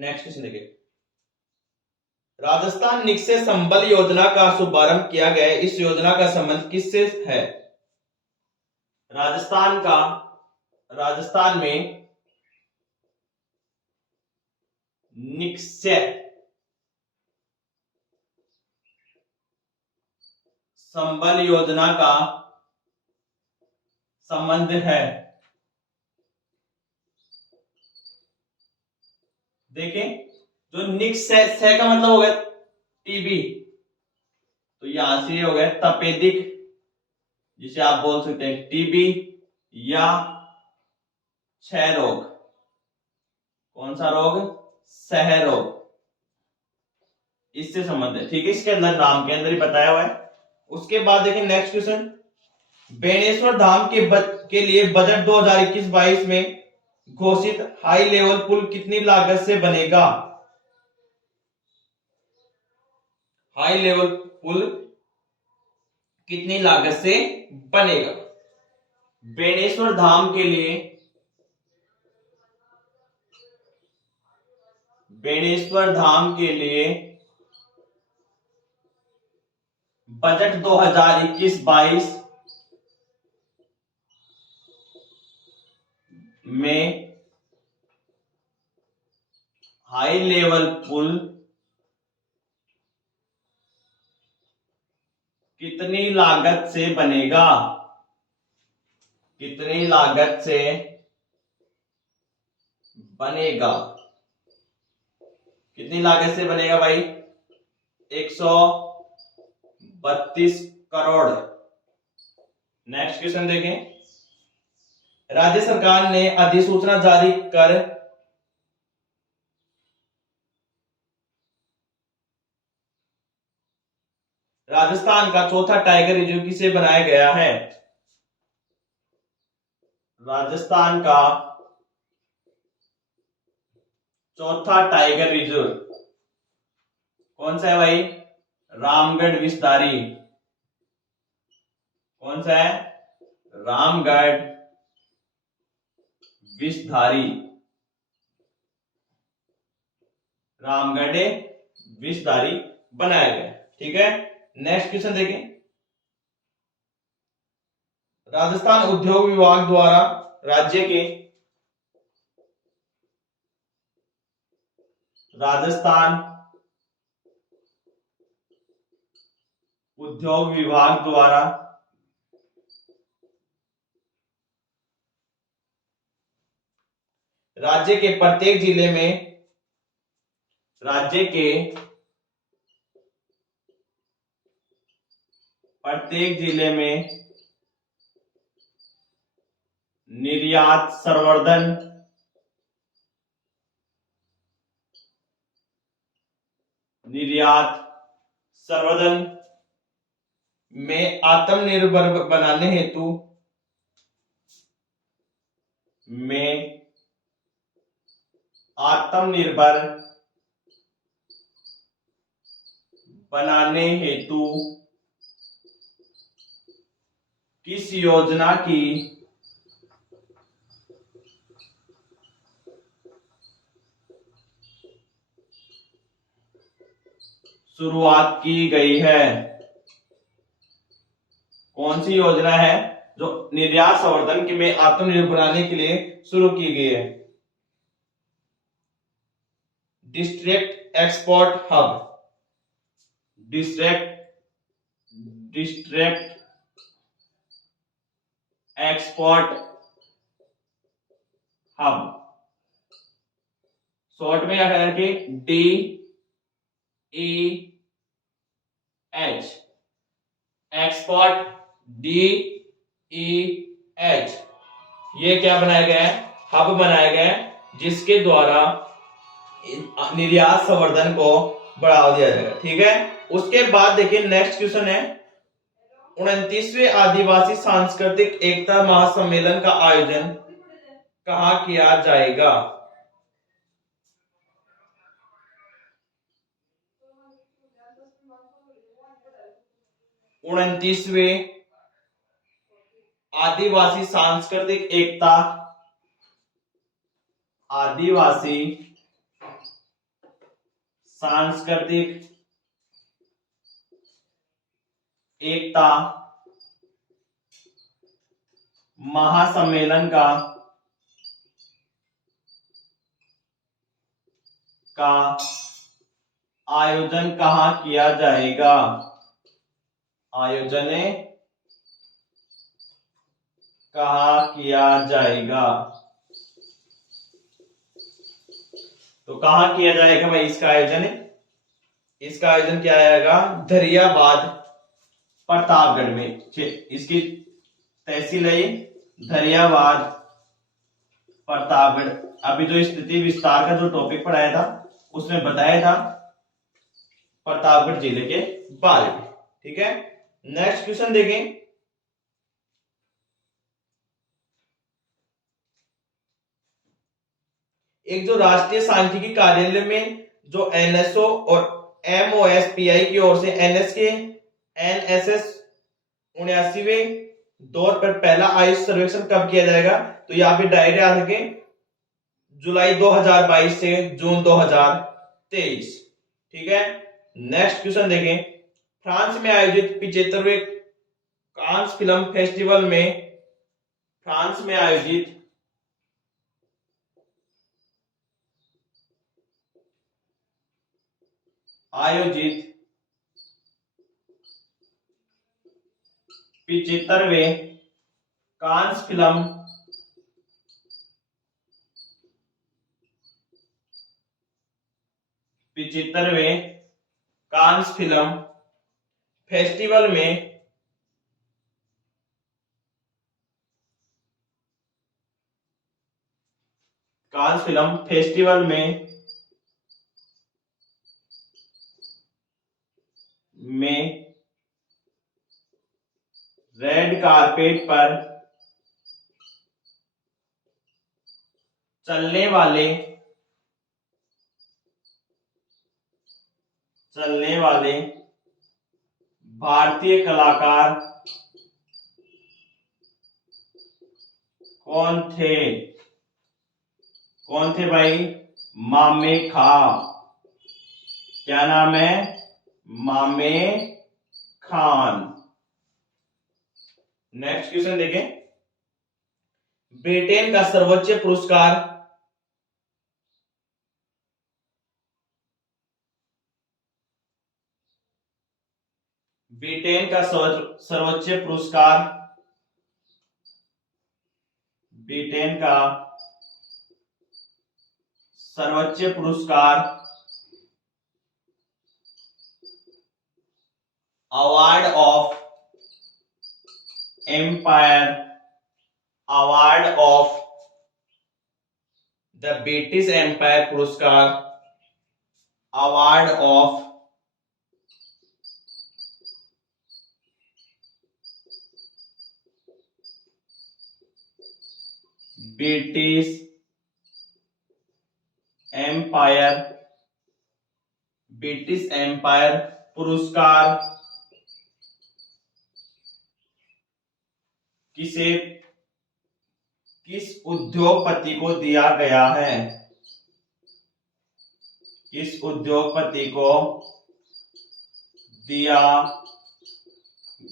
नेक्स्ट क्वेश्चन देखिए, राजस्थान निक्षय संबल योजना का शुभारंभ किया गया है, इस योजना का संबंध किससे है? राजस्थान में निक्षय संबल योजना का संबंध है। देखें, जो निक्षय से का मतलब हो गया टीबी, तो यहां से हो गया तपेदिक, जिसे आप बोल सकते हैं टीबी या क्षय रोग। कौन सा रोग? क्षय रोग, इससे संबंध है। ठीक है, इसके अंदर नाम के अंदर ही बताया हुआ है। उसके बाद देखें नेक्स्ट क्वेश्चन, बेणेश्वर धाम के लिए बजट 2021-22 में घोषित हाई लेवल पुल कितनी लागत से बनेगा? हाई लेवल पुल कितनी लागत से बनेगा? बेणेश्वर धाम के लिए बजट 2021-22 में हाई लेवल पुल कितनी लागत से बनेगा? कितनी लागत से बनेगा? कितनी लागत से बनेगा भाई? 132 करोड़। नेक्स्ट क्वेश्चन देखें, राज्य सरकार ने अधिसूचना जारी कर राजस्थान का चौथा टाइगर रिजर्व किसे बनाया गया है? राजस्थान का चौथा टाइगर रिजर्व कौन सा है भाई? रामगढ़ विस्तारी। कौन सा है? रामगढ़ विस्तारी। रामगढ़ विस्तारी बनाया गया। ठीक है, नेक्स्ट क्वेश्चन देखें, राजस्थान उद्योग विभाग द्वारा राज्य के राजस्थान उद्योग विभाग द्वारा राज्य के प्रत्येक जिले में निर्यात संवर्धन में आत्मनिर्भर बनाने हेतु किस योजना की शुरुआत की गई है? कौन सी योजना है जो निर्यात संवर्धन के में आत्मनिर्भर बनाने के लिए शुरू की गई है? District export hub. District export hub, short में क्या करके DEH, एक्सपोर्ट DEH। ये क्या बनाया गया है? हब बनाया गया है, जिसके द्वारा निर्यात संवर्धन को बढ़ावा दिया जाएगा। ठीक है, उसके बाद देखिए नेक्स्ट क्वेश्चन है, 29वें आदिवासी सांस्कृतिक एकता महासम्मेलन का आयोजन कहां किया जाएगा? 29वें आदिवासी सांस्कृतिक एकता सांस्कृतिक एकता महासम्मेलन का आयोजन कहाँ किया जाएगा? आयोजन कहाँ किया जाएगा? तो कहाँ किया जाएगा भाई इसका आयोजन? इसका आयोजन क्या आएगा? धरियाबाद प्रतापगढ़ में। इसकी तहसील है धरियाबाद प्रतापगढ़। अभी जो स्थिति विस्तार का जो टॉपिक पढ़ाया था उसमें बताया था प्रतापगढ़ जिले के बारे में। ठीक है, नेक्स्ट क्वेश्चन देखें। एक जो राष्ट्रीय सांख्यिकी कार्यालय में जो एनएसओ और एमओएसपीआई की ओर से एनएसएस 79वें दौर पर पहला आयुष सर्वेक्षण कब किया जाएगा? तो यहाँ पे डायरेक्ट आ सके जुलाई 2022 से जून 2023। ठीक है, नेक्स्ट क्वेश्चन देखें। फ्रांस में आयोजित 75वें कांस फिल्म फेस्टिवल में फ्रांस में आयोजित 75वें कांस फिल्म फेस्टिवल में कांस फिल्म फेस्टिवल में रेड कारपेट पर चलने वाले भारतीय कलाकार कौन थे भाई? मामे खा। क्या नाम है? मामे खान। नेक्स्ट क्वेश्चन देखें। ब्रिटेन का सर्वोच्च पुरस्कार award of the British Empire पुरस्कार अवार्ड ऑफ ब्रिटिश एम्पायर पुरस्कार किस उद्योगपति को दिया गया है? किस उद्योगपति को दिया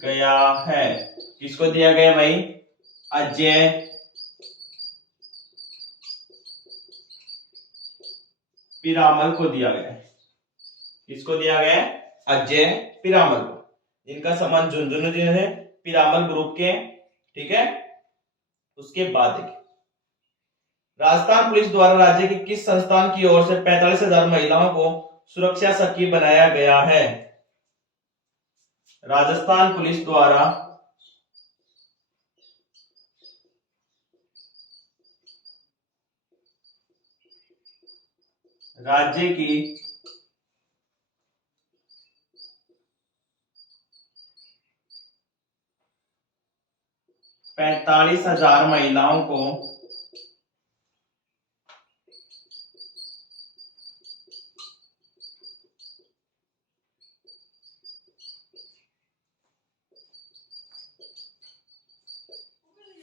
गया है? किसको दिया गया भाई? अजय पीरामल को दिया गया है। किसको दिया गया? अजय पीरामल को, जिनका संबंध झुंझुनू जिले है पीरामल ग्रुप के। ठीक है, उसके बाद देखिए राजस्थान पुलिस द्वारा राज्य के किस संस्थान की ओर से 45,000 महिलाओं को सुरक्षा सखी बनाया गया है? राजस्थान पुलिस द्वारा राज्य की 45,000 महिलाओं को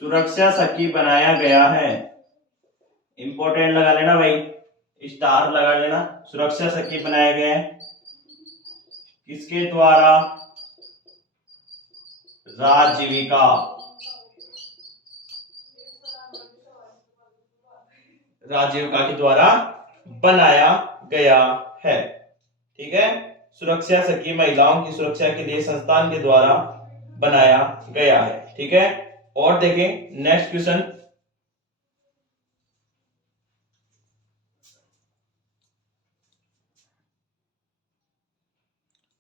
सुरक्षा सखी बनाया गया है। इंपॉर्टेंट लगा लेना भाई, स्टार लगा लेना। सुरक्षा सखी बनाए गए हैं किसके द्वारा? राजीविका, राजीविका के द्वारा बनाया गया है। ठीक है, सुरक्षा सखी महिलाओं की सुरक्षा के लिए संस्थान के द्वारा बनाया गया है। ठीक है, और देखें नेक्स्ट क्वेश्चन।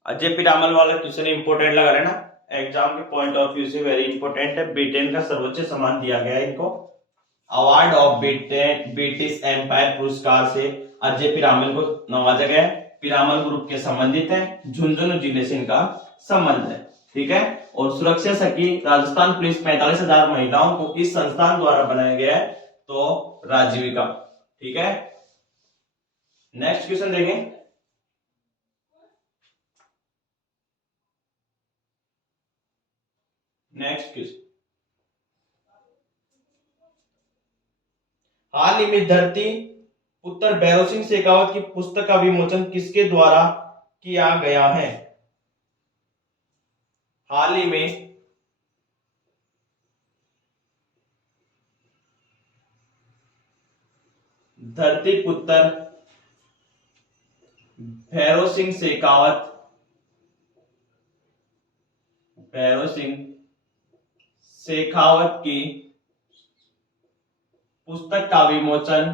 अजय पिरामल वाला क्वेश्चन इंपोर्टेंट लग रहा है ना, एग्जाम के पॉइंट ऑफ व्यू से वेरी इंपोर्टेंट है। ब्रिटेन का सर्वोच्च सम्मान दिया गया है इनको, अवार्ड ऑफ ब्रिटिश एम्पायर पुरस्कार से अजय पिरामल को नवाजा गया है। पिरामल ग्रुप के संबंधित है, झुंझुनू जिले से इनका संबंध है। ठीक है, और सुरक्षा सखी राजस्थान पुलिस 45,000 महिलाओं को इस संस्थान द्वारा बनाया गया है, तो राजीविका। ठीक है, नेक्स्ट क्वेश्चन देखें। नेक्स्ट क्वेश्चन, हाल ही में धरती पुत्र भैरव सिंह शेखावत की पुस्तक का विमोचन किसके द्वारा किया गया है? हाल ही में धरती पुत्र भैरव सिंह शेखावत, भैरव सिंह शेखावत की पुस्तक का विमोचन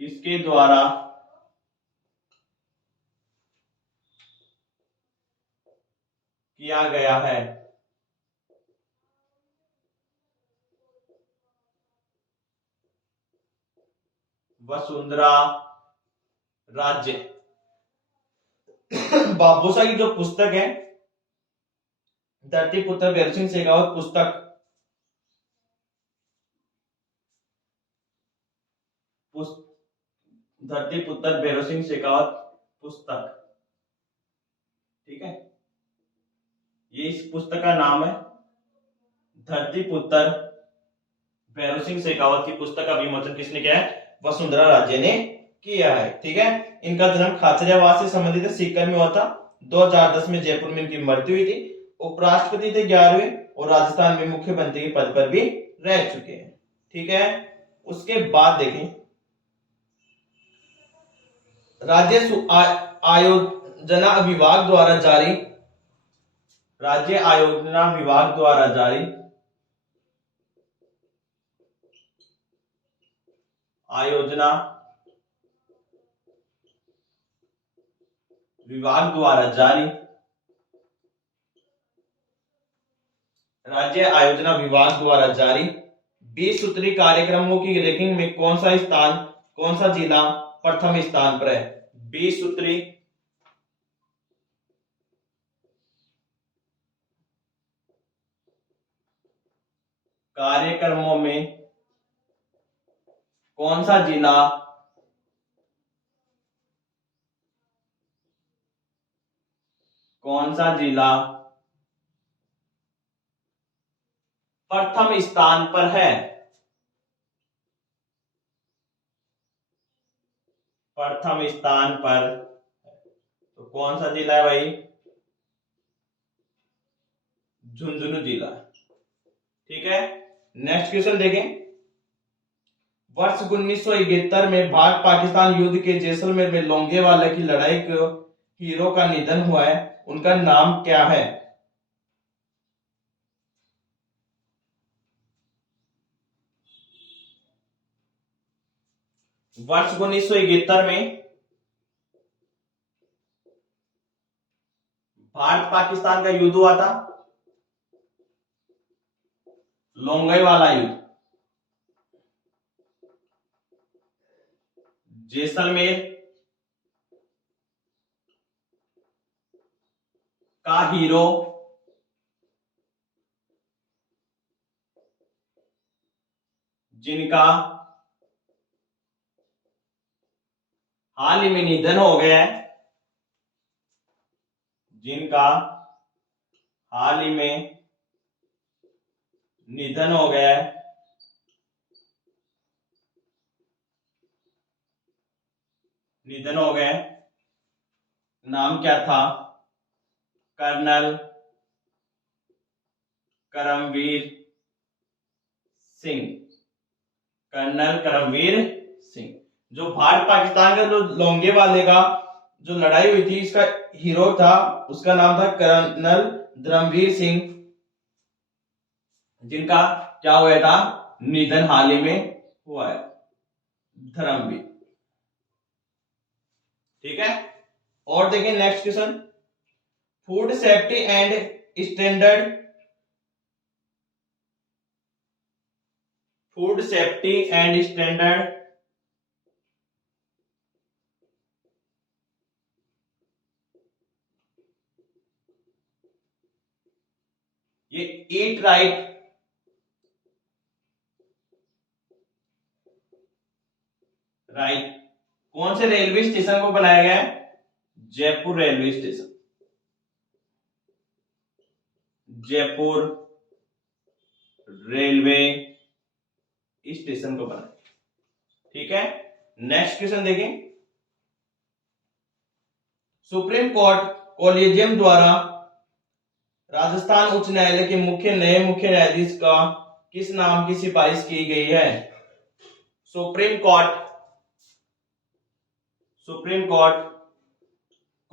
किसके द्वारा किया गया है? वसुंधरा राज्य। बाबूसा की जो पुस्तक है धरती पुत्र भैरव सिंह शेखावत पुस्तक, धरती पुत्र भैरव सिंह शेखावत पुस्तक। ठीक है, ये इस पुस्तक का नाम है धरती पुत्र भैरव सिंह शेखावत की पुस्तक का विमोचन किसने किया है? वसुंधरा राज्य ने किया है। ठीक है, इनका जन्म खाचरियावाद से संबंधित है, सीकर में हुआ था। 2010 में जयपुर में इनकी मृत्यु हुई थी। उपराष्ट्रपति थे 11वें, और राजस्थान में मुख्यमंत्री के पद पर भी रह चुके हैं। ठीक है, उसके बाद देखें राज्य आयोजना विभाग द्वारा जारी, राज्य आयोजना विभाग द्वारा जारी आयोजना विभाग द्वारा जारी राज्य आयोजना विभाग द्वारा जारी 20 सूत्री कार्यक्रमों की रैंकिंग में कौन सा जिला प्रथम स्थान पर है? 20 सूत्री कार्यक्रमों में कौन सा जिला प्रथम स्थान पर है? प्रथम स्थान पर तो कौन सा जिला है भाई? झुंझुनू जिला। ठीक है, नेक्स्ट क्वेश्चन देखें। वर्ष 1971 में भारत पाकिस्तान युद्ध के जैसलमेर में लोंगेवाला की लड़ाई के हीरो का निधन हुआ है, उनका नाम क्या है? वर्ष 1971 में भारत पाकिस्तान का युद्ध हुआ था, लोंगेवाला युद्ध। जैसलमेर का हीरो जिनका हाल ही में निधन हो गया है, जिनका हाल ही में निधन हो गया है। निधन हो गए। नाम क्या था? कर्नल करमवीर सिंह। कर्नल करमवीर सिंह, जो भारत पाकिस्तान का जो लोंगेवाले का जो लड़ाई हुई थी, इसका हीरो था, उसका नाम था कर्नल धर्मवीर सिंह, जिनका क्या हुआ था? निधन हाल ही में हुआ है। धर्मवीर, ठीक है। और देखिए next question, food safety and standard, food safety and standard, ये ईट राइट, राइट कौन से रेलवे स्टेशन को बनाया गया है? Jaipur railway station. Jaipur railway station को बनाया, ठीक है। नेक्स्ट क्वेश्चन देखें, सुप्रीम कोर्ट कोलिजियम द्वारा राजस्थान उच्च न्यायालय के नए मुख्य न्यायाधीश का किस नाम की सिफारिश की गई है? सुप्रीम कोर्ट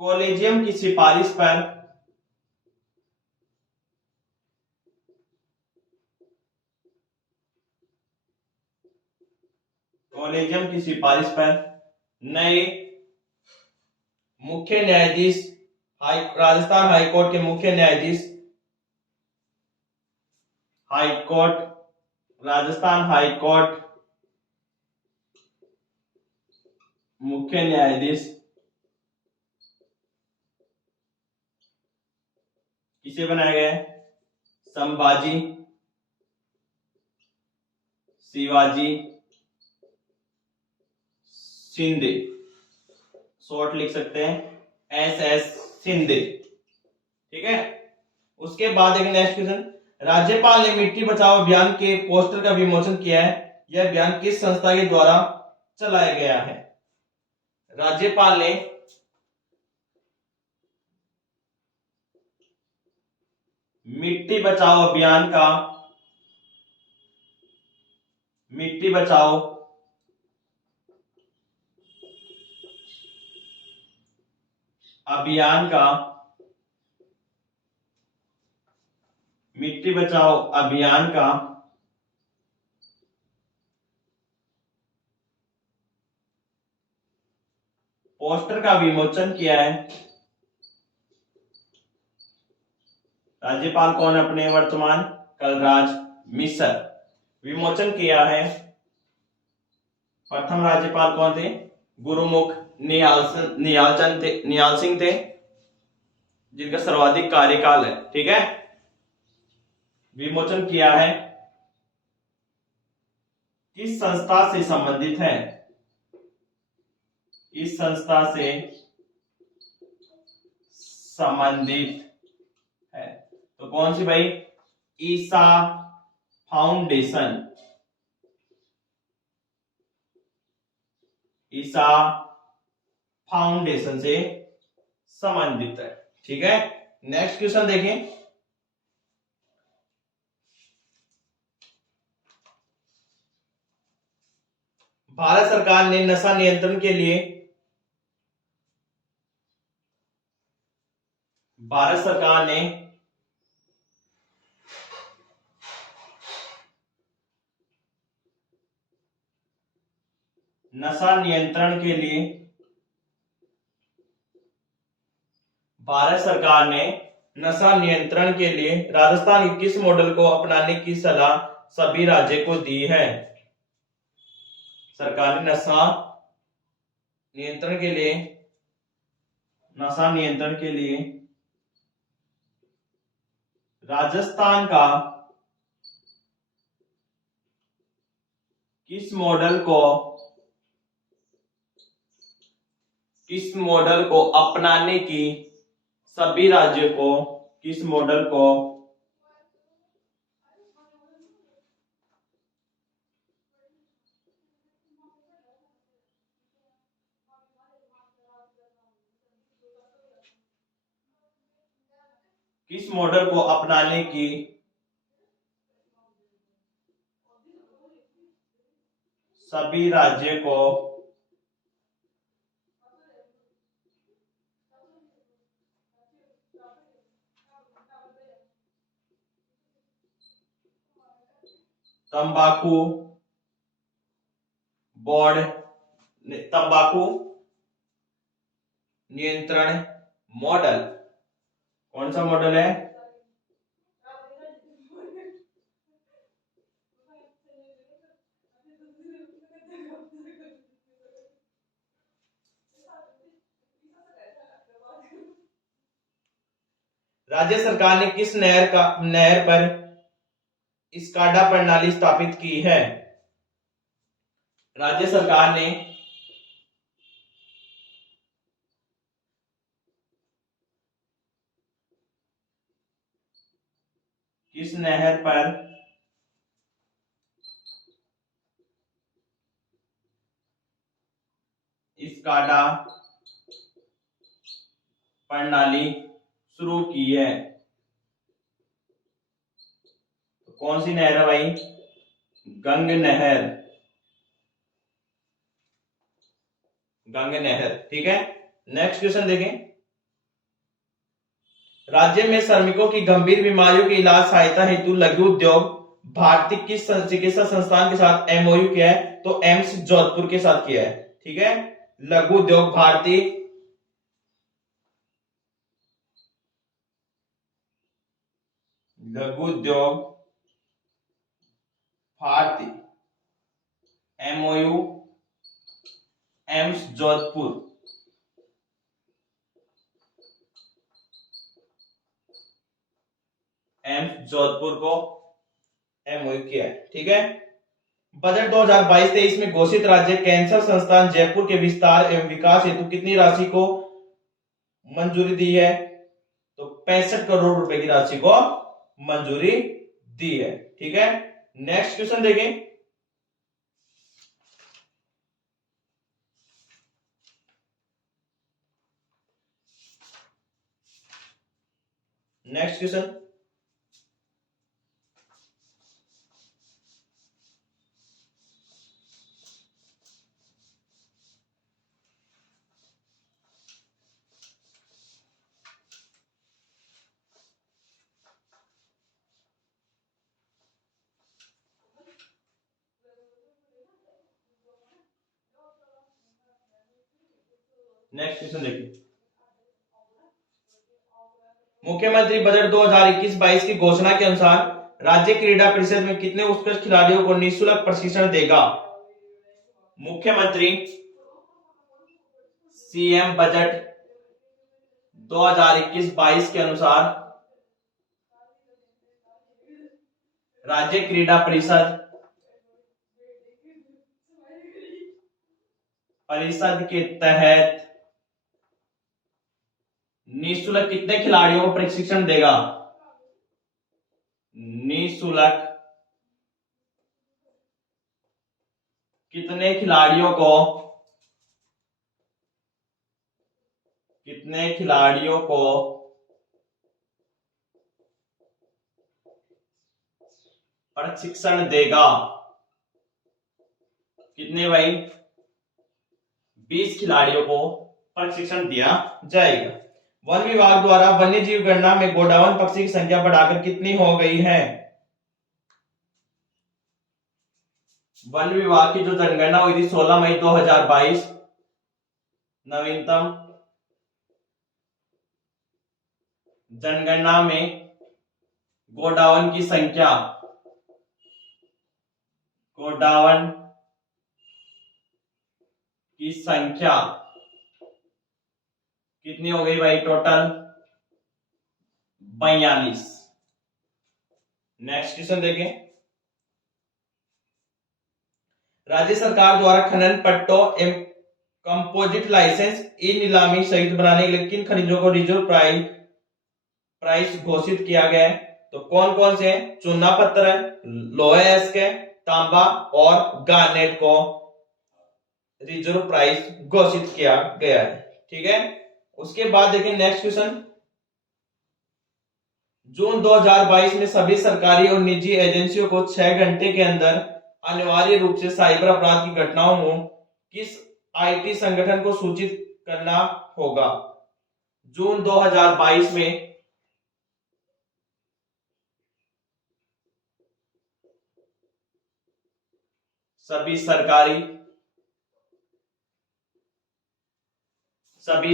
कोलिजियम की सिफारिश पर नए मुख्य न्यायाधीश, राजस्थान हाईकोर्ट के मुख्य न्यायाधीश, राजस्थान हाईकोर्ट मुख्य न्यायाधीश किसे बनाया गया है? संभाजी शिवाजी शिंदे, शॉर्ट लिख सकते हैं SS शिंदे, ठीक है। उसके बाद एक नेक्स्ट क्वेश्चन, राज्यपाल ने मिट्टी बचाओ अभियान के पोस्टर का विमोचन किया है। यह अभियान किस संस्था के द्वारा चलाया गया है? राज्यपाल ने मिट्टी बचाओ अभियान का मिट्टी बचाओ अभियान का मिट्टी बचाओ अभियान का पोस्टर का विमोचन किया है। राज्यपाल कौन अपने वर्तमान? कलराज मिश्र। विमोचन किया है। प्रथम राज्यपाल कौन थे? गुरुमुख निहाल सिंह थे, जिनका सर्वाधिक कार्यकाल है, ठीक है। विमोचन किया है, किस संस्था से संबंधित है? इस संस्था से संबंधित है, तो कौन सी भाई? ईसा फाउंडेशन। ईसा फाउंडेशन से संबंधित है, ठीक है। नेक्स्ट क्वेश्चन देखें, भारत सरकार ने नशा नियंत्रण के लिए भारत सरकार ने नशा नियंत्रण के लिए राजस्थान के किस मॉडल को अपनाने की सलाह सभी राज्यों को दी है? सरकार ने नशा नियंत्रण के लिए राजस्थान का किस मॉडल को अपनाने की सभी राज्यों को किस मॉडल को अपनाने की सभी राज्य को तंबाकू बोर्ड तंबाकू नियंत्रण मॉडल। कौन सा मॉडल है? राज्य सरकार ने किस नहर पर स्काडा प्रणाली स्थापित की है? राज्य सरकार ने किस नहर पर स्काडा प्रणाली शुरू की है? तो कौन सी नहर है भाई? गंग नहर। गंग नहर, ठीक है। नेक्स्ट क्वेश्चन देखें। राज्य में श्रमिकों की गंभीर बीमारियों के इलाज सहायता हेतु लघु उद्योग भारतीय किस चिकित्सा संस्थान के साथ एमओयू किया है? तो एम्स जोधपुर के साथ किया है, ठीक है। लघु Udyog Bharati Laghu Udyog Bharati MoU AIIMS Jodhpur. AIIMS Jodhpur को एमओयू किया है, ठीक है। बजट 2022-23 में घोषित राज्य कैंसर संस्थान जयपुर के विस्तार एवं विकास हेतु कितनी राशि को मंजूरी दी है? तो 65 करोड़ रुपए की राशि को मंजूरी दी है, ठीक है। नेक्स्ट क्वेश्चन देखें। Next question. नेक्स्ट क्वेश्चन देखिए। मुख्यमंत्री बजट 2021-22 की घोषणा के अनुसार राज्य क्रीड़ा परिषद में कितने उत्कृष्ट खिलाड़ियों को निःशुल्क प्रशिक्षण देगा? मुख्यमंत्री सीएम बजट 2021-22 के अनुसार राज्य क्रीड़ा परिषद के तहत निःशुल्क कितने खिलाड़ियों को प्रशिक्षण देगा? निःशुल्क कितने खिलाड़ियों को प्रशिक्षण देगा? कितने भाई? 20 खिलाड़ियों को प्रशिक्षण दिया जाएगा। वन विभाग द्वारा वन्य जीव गणना में गोडावण पक्षी की संख्या बढ़ाकर कितनी हो गई है? वन विभाग की जो जनगणना हुई थी 16 मई 2022, नवीनतम जनगणना में गोडावण की संख्या कितनी हो गई भाई? टोटल 42। नेक्स्ट क्वेश्चन देखें। राज्य सरकार द्वारा खनन पट्टों एवं कंपोजिट लाइसेंस ई नीलामी सहित बनाने के लिए किन खनिजों को रिजर्व प्राइस घोषित किया गया है। तो कौन कौन से हैं? चूना पत्थर है, लोहे एस्क है, तांबा और गार्नेट को रिजर्व प्राइस घोषित किया गया है। ठीक है, उसके बाद देखिए नेक्स्ट क्वेश्चन। जून 2022 में सभी सरकारी और निजी एजेंसियों को 6 घंटे के अंदर अनिवार्य रूप से साइबर अपराध की घटनाओं को किस आईटी संगठन को सूचित करना होगा? जून 2022 में सभी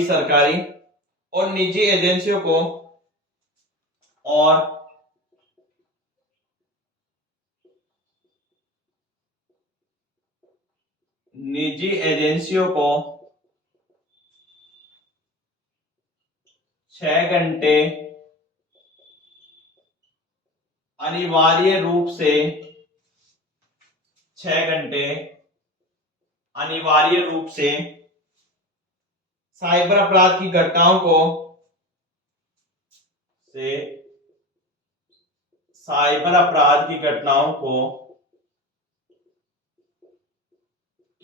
सरकारी और निजी एजेंसियों को और निजी एजेंसियों को 6 घंटे अनिवार्य रूप से 6 घंटे अनिवार्य रूप से साइबर अपराध की घटनाओं को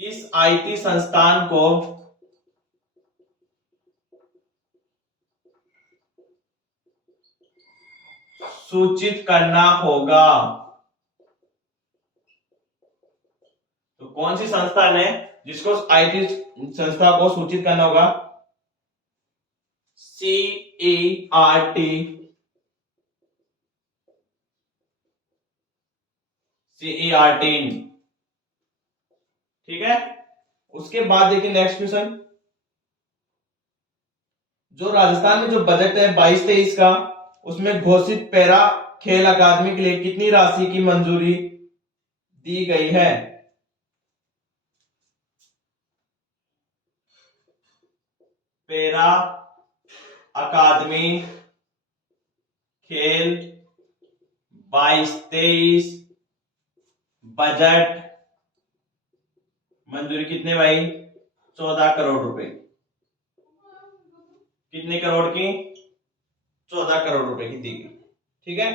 किस आईटी संस्थान को सूचित करना होगा? तो कौन सी संस्थान है जिसको आईटी संस्था को सूचित करना होगा? CERT। ठीक है, उसके बाद देखिए नेक्स्ट क्वेश्चन। जो राजस्थान में जो बजट है 22-23 का, उसमें घोषित पैरा खेल अकादमी के लिए कितनी राशि की मंजूरी दी गई है? पैरा अकादमी खेल 22-23 बजट मंजूरी कितने भाई? 14 करोड़ रुपए। कितने करोड़ की? 14 करोड़ रुपए की दी गई। ठीक है,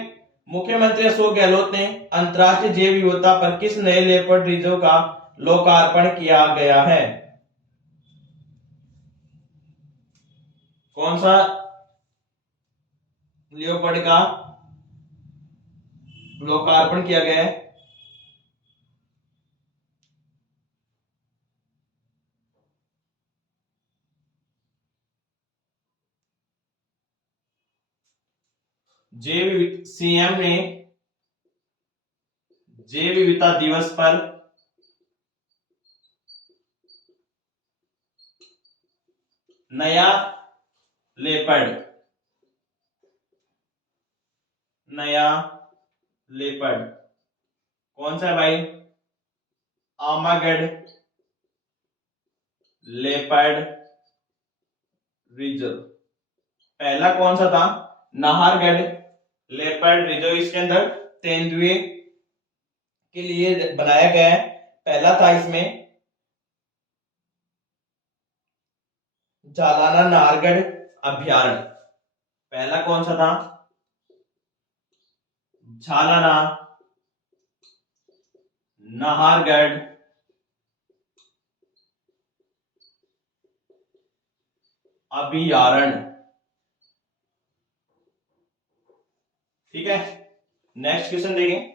मुख्यमंत्री अशोक गहलोत ने अंतरराष्ट्रीय जैव विविधता पर किस नए लेपर्ड रिजर्व का लोकार्पण किया गया है? कौन सा लियोपर्ड का लोकार्पण किया गया है? सीएम ने जैव विविधता दिवस पर नया लेपर्ड कौन सा है भाई? Amagarh leopard reserve. पहला कौन सा था? Nahargarh leopard reserve. इसके अंदर तेंदुए के लिए बनाया गया है। पहला था इसमें जालाना नाहरगढ़ अभ्यारण्य। पहला कौन सा था? झालाना नाहरगढ़ अभ्यारण्य। ठीक है, नेक्स्ट क्वेश्चन देखें।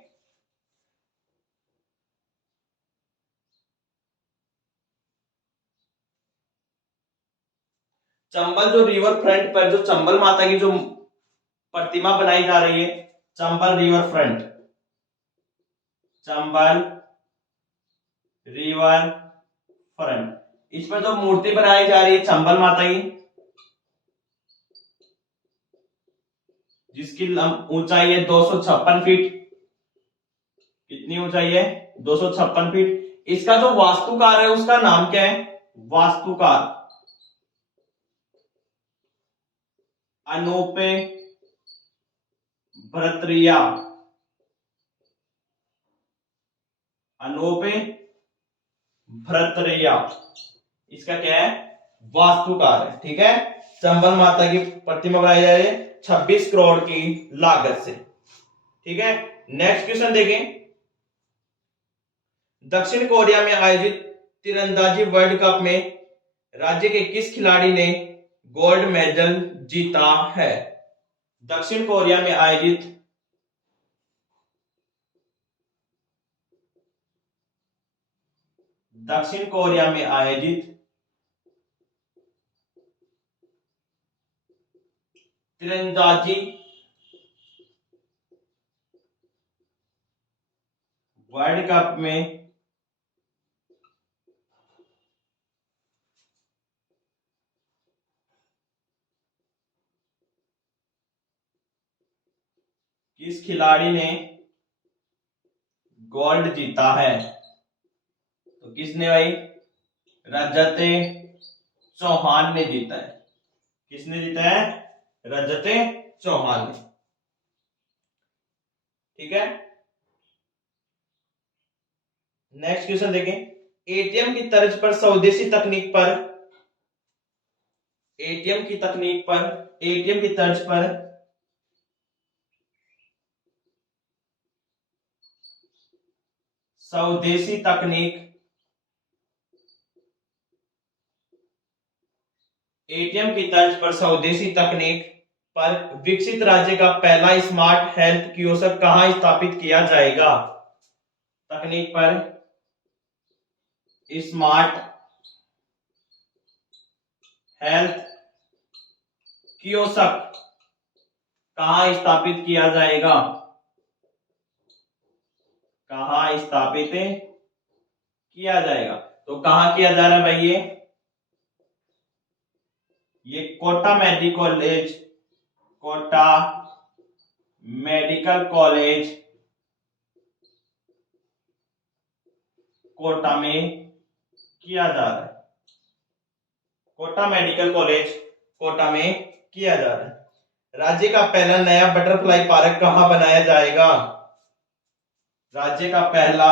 चंबल जो रिवर फ्रंट पर जो चंबल माता की जो प्रतिमा बनाई जा रही है, चंबल रिवर फ्रंट इस पर जो मूर्ति बनाई जा रही है चंबल माता की, जिसकी ऊंचाई है 256 फीट। कितनी ऊंचाई है? 256 फीट। इसका जो वास्तुकार है उसका नाम क्या है? वास्तुकार अनोपे भरतरिया। इसका क्या है? वास्तुकार है। ठीक है, चंबल माता की प्रतिमा बनाई जा रही है, 26 करोड़ की लागत से। ठीक है, नेक्स्ट क्वेश्चन देखें। दक्षिण कोरिया में आयोजित तीरंदाजी वर्ल्ड कप में राज्य के किस खिलाड़ी ने गोल्ड मेडल जीता है? दक्षिण कोरिया में आयोजित तीरंदाजी वर्ल्ड कप में किस खिलाड़ी ने गोल्ड जीता है? तो किसने भाई? रजत चौहान ने जीता है। किसने जीता है? रजत चौहान ने। ठीक है, नेक्स्ट क्वेश्चन देखें। एटीएम की तर्ज पर स्वदेशी तकनीक पर एटीएम की तर्ज पर स्वदेशी तकनीक एटीएम की तर्ज पर स्वदेशी तकनीक पर विकसित राज्य का पहला स्मार्ट हेल्थ कियोस्क कहां स्थापित किया जाएगा? तकनीक पर स्मार्ट हेल्थ कियोस्क कहां स्थापित किया जाएगा? कहां स्थापित किया जाएगा? तो कहां किया जा रहा है भाई? ये कोटा मेडिकल कॉलेज कोटा में किया जा रहा है। कोटा मेडिकल कॉलेज कोटा में किया जा रहा है। राज्य का पहला नया बटरफ्लाई पार्क कहां बनाया जाएगा? राज्य का पहला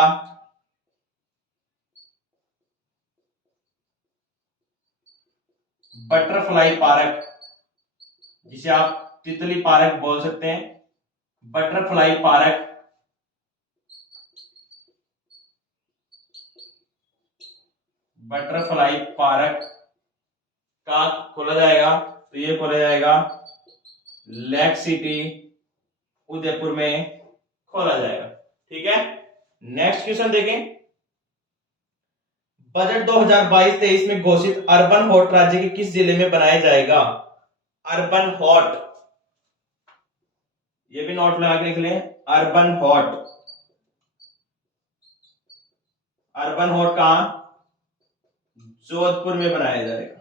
बटरफ्लाई पार्क, जिसे आप तितली पार्क बोल सकते हैं, बटरफ्लाई पार्क का खोला जाएगा। तो ये खोला जाएगा लेक सिटी उदयपुर में खोला जाएगा। ठीक है, नेक्स्ट क्वेश्चन देखें। बजट 2022-23 में घोषित अर्बन हॉट राज्य के किस जिले में बनाया जाएगा? अर्बन हॉट, ये भी नोट लगा के लिख लें। अर्बन हॉट कहां? जोधपुर में बनाया जाएगा।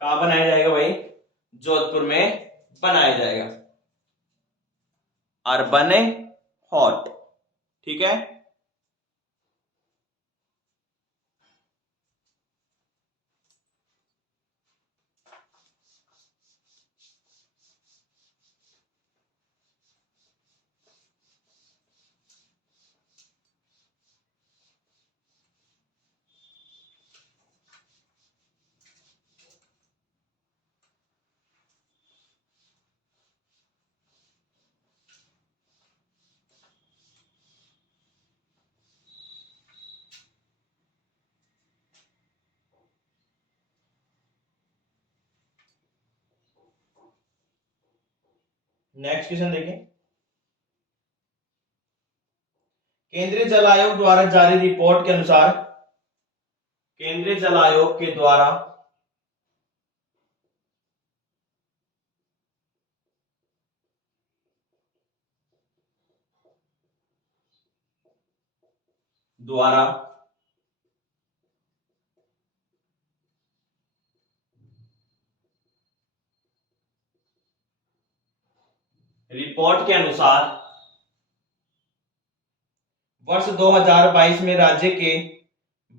कहां बनाया जाएगा भाई? जोधपुर में बनाया जाएगा अर्बन हॉट। ठीक है, नेक्स्ट क्वेश्चन देखें। केंद्रीय जल आयोग द्वारा जारी रिपोर्ट के अनुसार केंद्रीय जल आयोग के द्वारा रिपोर्ट के अनुसार वर्ष 2022 में राज्य के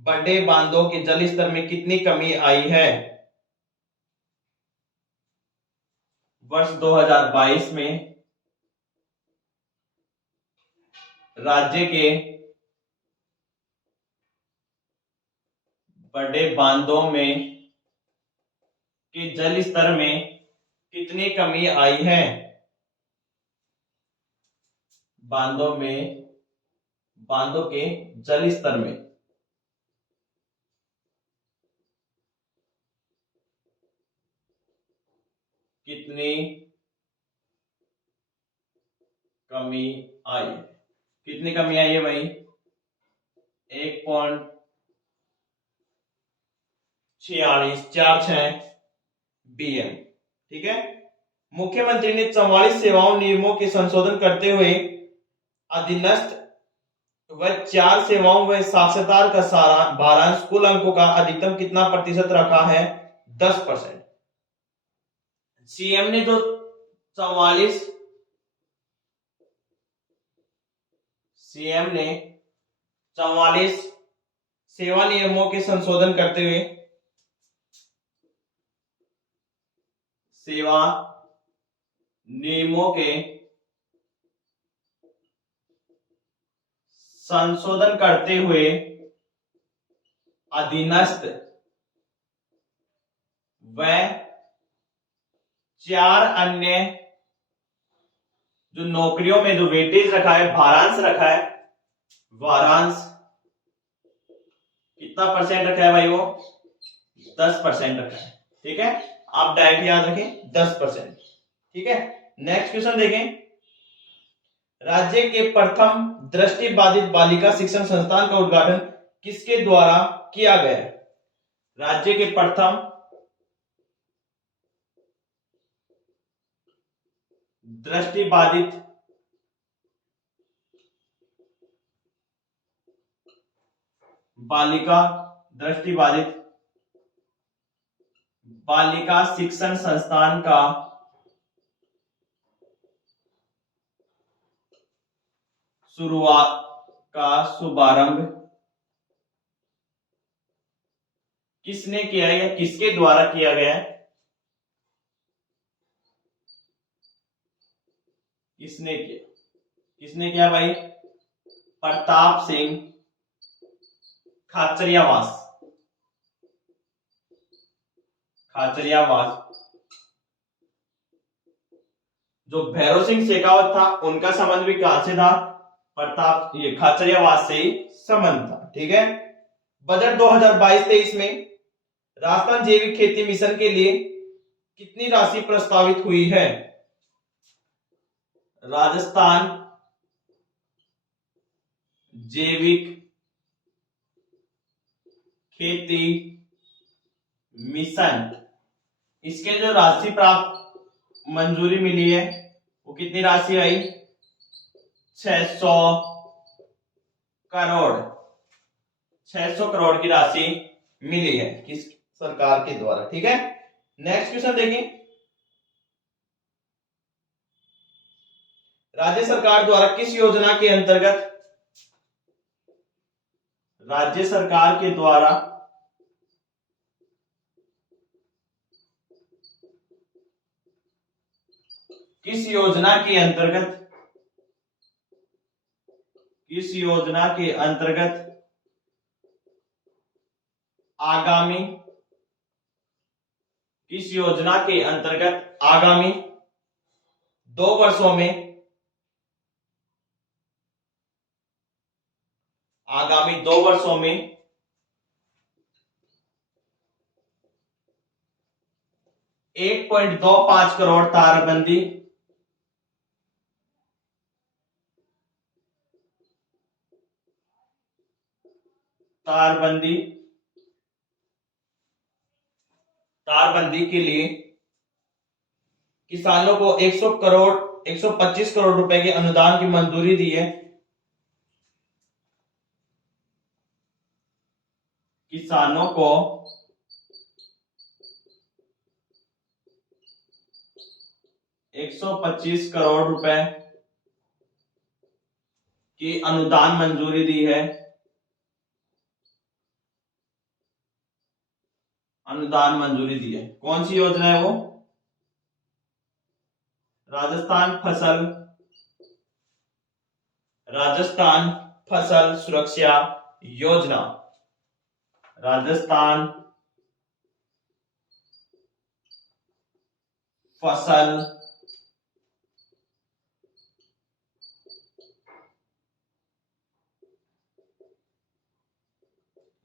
बड़े बांधों के जल स्तर में कितनी कमी आई है? वर्ष 2022 में राज्य के बड़े बांधों में के जल स्तर में कितनी कमी आई है? बांधों के जल स्तर में कितनी कमी आई? कितनी कमी आई है भाई? 1.4646 BM। ठीक है। मुख्यमंत्री ने 44 सेवाओं नियमों के संशोधन करते हुए अधीनस्थ व 4 सेवाओं व साक्षरता का सारा भारांश कुल अंकों का अधिकतम कितना प्रतिशत रखा है? 10%। सीएम ने जो 44 सेवा नियमों के संशोधन करते हुए सेवा नियमों के संशोधन करते हुए अधीनस्थ व 4 अन्य जो नौकरियों में जो वेटेज रखा है, भारांश रखा है, वारांश कितना परसेंट रखा है भाई? वो 10% रखा है। ठीक है, आप डायरेक्ट याद रखें 10%। ठीक है। नेक्स्ट क्वेश्चन देखें। राज्य के प्रथम दृष्टिबाधित बालिका शिक्षण संस्थान का उद्घाटन किसके द्वारा किया गया? राज्य के प्रथम दृष्टिबाधित बालिका शिक्षण संस्थान का शुभारंभ किसने किया है या किसके द्वारा किया गया है? किसने किया भाई? प्रताप सिंह खाचरियावास। जो भैरव सिंह शेखावत था उनका संबंध भी कहां से था? ये खाचरियावास से ही संबंध था। ठीक है। बजट 2022-23 में राजस्थान जैविक खेती मिशन के लिए कितनी राशि प्रस्तावित हुई है? राजस्थान जैविक खेती मिशन, इसके जो राशि प्राप्त मंजूरी मिली है वो कितनी राशि आई? 600 करोड़ की राशि मिली है किस सरकार के द्वारा। ठीक है। नेक्स्ट क्वेश्चन देखिए। राज्य सरकार द्वारा किस योजना के अंतर्गत किस योजना के अंतर्गत आगामी 2 वर्षों में 1.25 करोड़ तारबंदी के लिए किसानों को 125 करोड़ रुपए के अनुदान की मंजूरी दी है। किसानों को 125 करोड़ रुपए की अनुदान मंजूरी दी है। कौन सी योजना है वो? राजस्थान फसल सुरक्षा योजना। राजस्थान फसल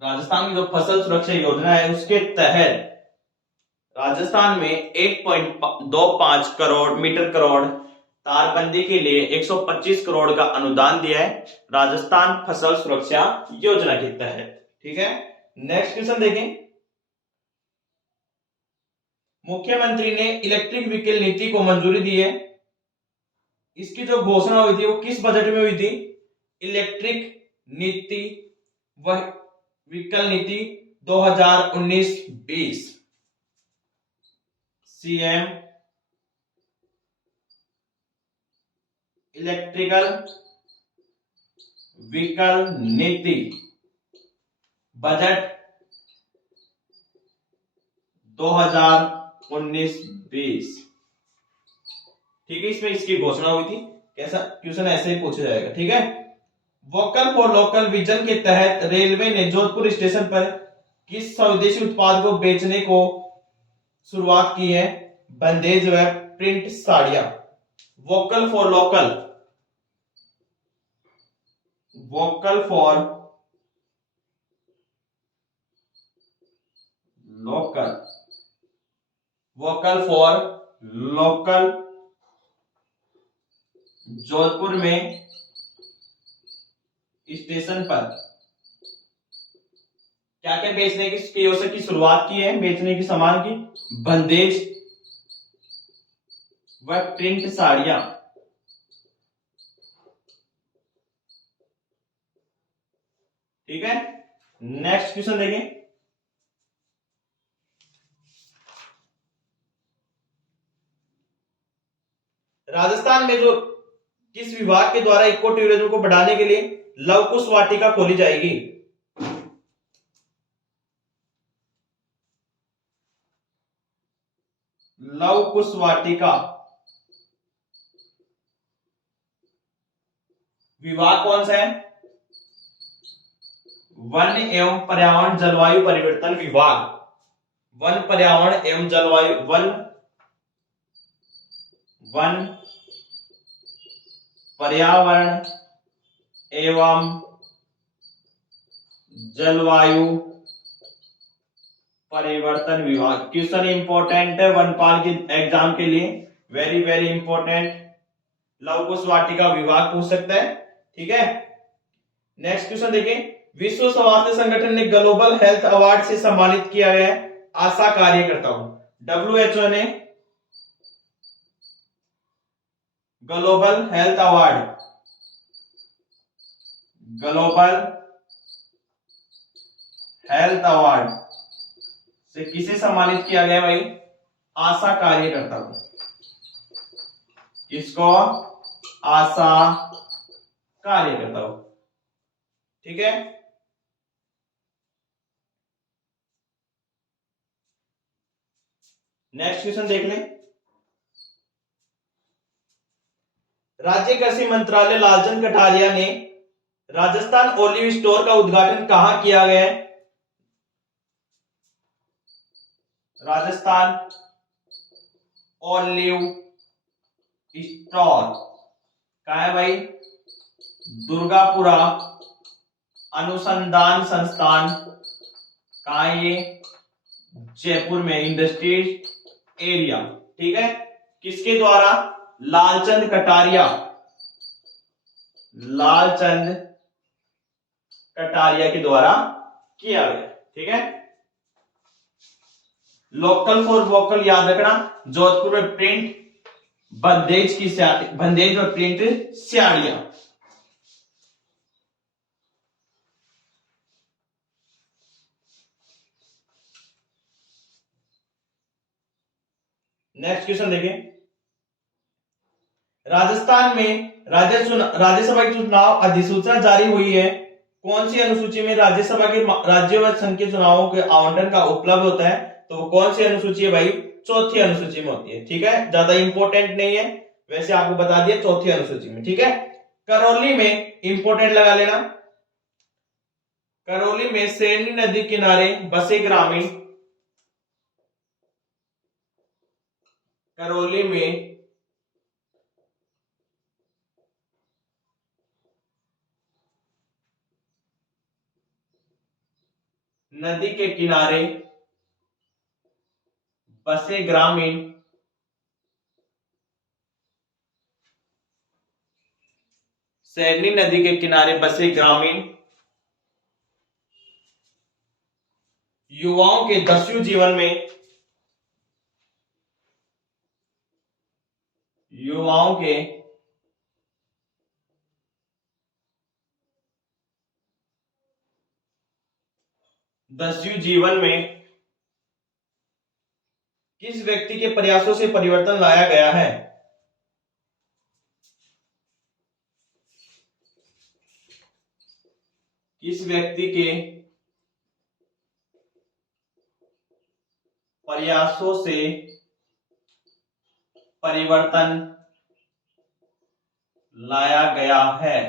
राजस्थान की जो फसल सुरक्षा योजना है उसके तहत राजस्थान में 1.25 करोड़ मीटर करोड़ तारबंदी के लिए 125 करोड़ का अनुदान दिया है राजस्थान फसल सुरक्षा योजना के तहत। ठीक है, नेक्स्ट क्वेश्चन देखें। मुख्यमंत्री ने इलेक्ट्रिक व्हीकल नीति को मंजूरी दी है। इसकी जो घोषणा हुई थी वो किस बजट में हुई थी? इलेक्ट्रिक नीति व व्हीकल नीति 2019-20। सीएम इलेक्ट्रिकल व्हीकल नीति बजट 2019-20। ठीक है, इसमें इसकी घोषणा हुई थी। कैसा क्वेश्चन ऐसे ही पूछा जाएगा। ठीक है, वोकल फॉर लोकल विजन के तहत रेलवे ने जोधपुर स्टेशन पर किस स्वदेशी उत्पाद को बेचने को शुरुआत की है? बंदेज व प्रिंट साड़ियां। Vocal for local, vocal for local, vocal for local Jodhpur में स्टेशन पर क्या क्या बेचने की कियोस्क की शुरुआत की है? बेचने की सामान की बंदेज व प्रिंट साड़ियां। ठीक है, नेक्स्ट क्वेश्चन देखें। राजस्थान में जो किस विभाग के द्वारा इको टूरिज्म को बढ़ाने के लिए लव कुश वाटिका खोली जाएगी? लव कुश वाटिका विभाग कौन सा है? वन एवं पर्यावरण जलवायु परिवर्तन विभाग। वन पर्यावरण एवं जलवायु वन पर्यावरण एवं जलवायु परिवर्तन विभाग। क्वेश्चन इंपॉर्टेंट है वनपाल के एग्जाम के लिए, वेरी वेरी इंपॉर्टेंट। लव कुश वाटिका विभाग पूछ सकता है। ठीक है, नेक्स्ट क्वेश्चन देखें। विश्व स्वास्थ्य संगठन ने ग्लोबल हेल्थ अवार्ड से सम्मानित किया गया है आशा कार्यकर्ताओं। WHO ने global health award, global health award से किसे सम्मानित किया गया भाई? आशा कार्यकर्ता को। किसको? आशा कार्यकर्ता को। ठीक है, नेक्स्ट क्वेश्चन देख लें। राज्य कृषि मंत्रालय लालचंद कटारिया ने राजस्थान ओलिव स्टोर का उद्घाटन कहां किया गया है? राजस्थान ओलिव स्टोर कहां है भाई? दुर्गापुरा अनुसंधान संस्थान कहां है ये? जयपुर में, इंडस्ट्रीज एरिया। ठीक है, किसके द्वारा? लालचंद कटारिया, लालचंद कटारिया के द्वारा किया गया। ठीक है, लोकल फॉर वोकल याद रखना। जोधपुर में प्रिंट बंदेज और प्रिंट साड़ियां। नेक्स्ट क्वेश्चन देखें। राजस्थान में राज्यसभा की चुनाव अधिसूचना जारी हुई है। कौन सी अनुसूची में राज्यसभा के राज्यों व संघ के चुनावों के आवंटन का उपलब्ध होता है? तो वो कौन सी अनुसूची है भाई? चौथी अनुसूची में होती है। ठीक है, ज्यादा इंपॉर्टेंट नहीं है, वैसे आपको बता दिया चौथी अनुसूची में। ठीक है, करौली में इंपॉर्टेंट लगा लेना। करौली में सेनी नदी किनारे बसे ग्रामीण करौली में नदी के किनारे बसे ग्रामीण सैनी नदी के किनारे बसे ग्रामीण युवाओं के दस्यु जीवन में युवाओं के दस्यु जीवन में किस व्यक्ति के प्रयासों से परिवर्तन लाया गया है? किस व्यक्ति के प्रयासों से परिवर्तन लाया गया है?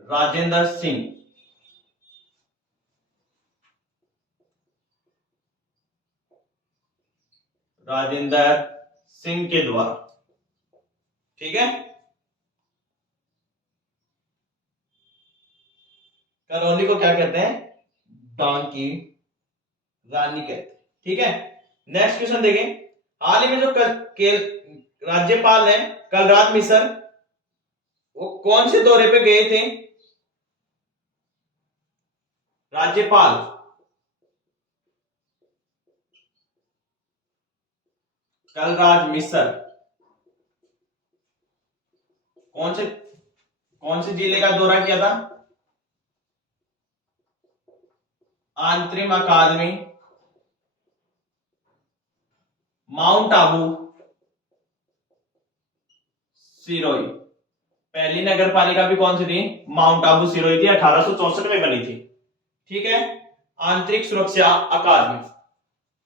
राजेंद्र सिंह। राजेंद्र सिंह के द्वारा। ठीक है। करौली को क्या कहते हैं? डांग की रानी कहते हैं। ठीक है। नेक्स्ट क्वेश्चन देखें। हाल ही में जो राज्यपाल हैं कलराज मिश्र, वो कौन से दौरे पे गए थे? राज्यपाल कलराज मिश्र कौन से जिले का दौरा किया था? अंतरिम अकादमी, माउंट आबू, सिरोही। पहली नगर पालिका भी कौन सी थी? माउंट आबू सिरोही थी, 1864 में बनी थी। ठीक है। आंतरिक सुरक्षा अकादमी,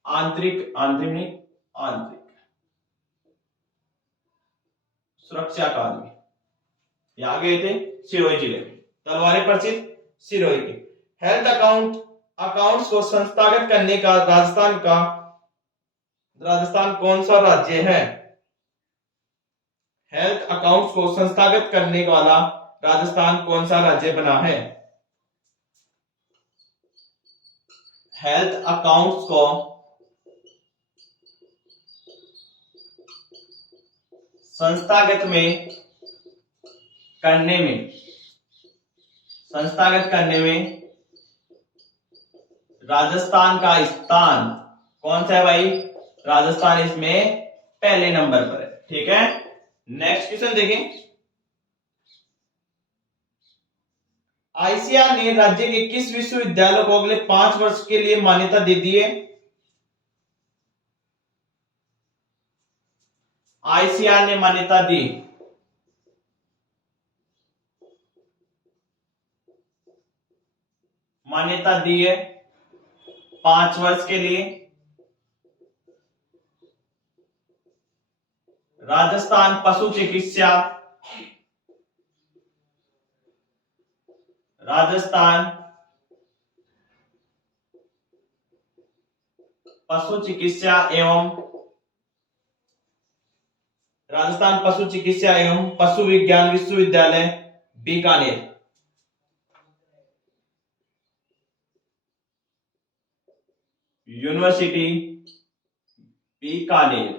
आंतरिक सुरक्षा अकादमी, यहां गए थे सिरोही जिले में। तलवारें प्रसिद्ध सिरोही की। हेल्थ अकाउंट्स को संस्थागत करने का राजस्थान कौन सा राज्य है? हेल्थ अकाउंट्स को संस्थागत करने वाला राजस्थान कौन सा राज्य बना है? हेल्थ अकाउंट्स को संस्थागत करने में राजस्थान का स्थान कौन सा है भाई? राजस्थान इसमें पहले नंबर पर है। ठीक है। नेक्स्ट क्वेश्चन देखें। आईसीआर ने राज्य के किस विश्वविद्यालय को अगले 5 वर्ष के लिए मान्यता दे दी है? आईसीआर ने मान्यता दी है 5 वर्ष के लिए। राजस्थान पशु चिकित्सा एवं पशु विज्ञान विश्वविद्यालय बीकानेर। यूनिवर्सिटी बीकानेर।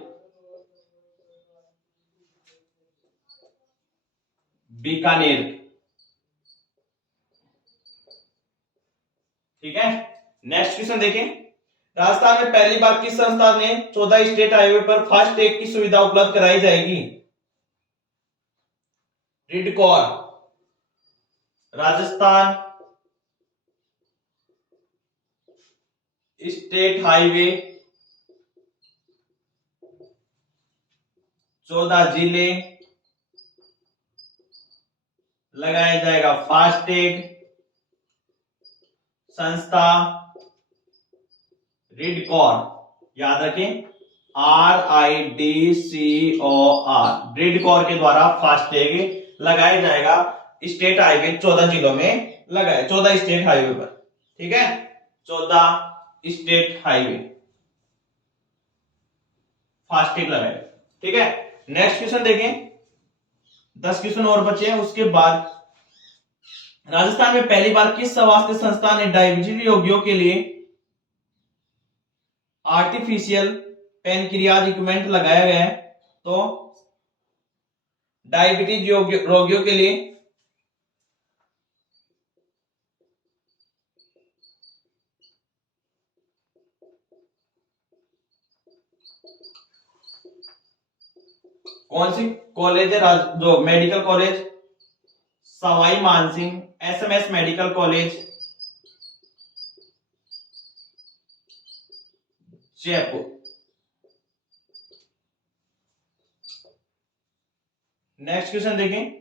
ठीक है। नेक्स्ट क्वेश्चन देखें। राजस्थान में पहली बार किस संस्था ने 14 स्टेट हाईवे पर फास्ट टैग की सुविधा उपलब्ध कराई जाएगी? रिडकॉर। राजस्थान स्टेट हाईवे 14 जिले लगाया जाएगा फास्टैग। संस्था रिडकॉर, याद रखें RIDCOR, रिडकॉर के द्वारा फास्टैग लगाया जाएगा स्टेट हाईवे 14 जिलों में लगाया, 14 स्टेट हाईवे पर। ठीक है, 14 स्टेट हाईवे। फास्टैग लगाएगा। ठीक है, नेक्स्ट क्वेश्चन देखें, 10 क्वेश्चन और बचे हैं। उसके बाद राजस्थान में पहली बार किस स्वास्थ्य संस्था ने डायबिटीज रोगियों के लिए आर्टिफिशियल पेनक्रियाज इक्विपमेंट लगाया गया है? तो डायबिटीज रोगियों के लिए कौन सी कॉलेज है? जो medical college Sawai Mansingh, SMS medical college Jaipur. Next question देखें,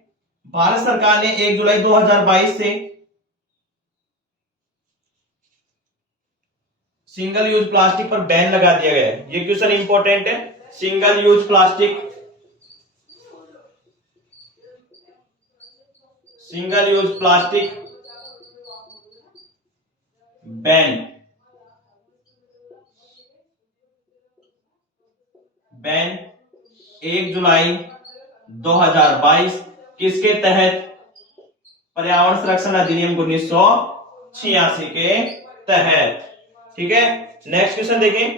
भारत सरकार ने 1 जुलाई 2022 से सिंगल यूज प्लास्टिक पर बैन लगा दिया गया है। ये क्वेश्चन इंपॉर्टेंट है। Single use plastic, single use plastic ban, ban 1 जुलाई 2022 किसके तहत? पर्यावरण संरक्षण अधिनियम 1986 के तहत। ठीक है, नेक्स्ट क्वेश्चन देखें,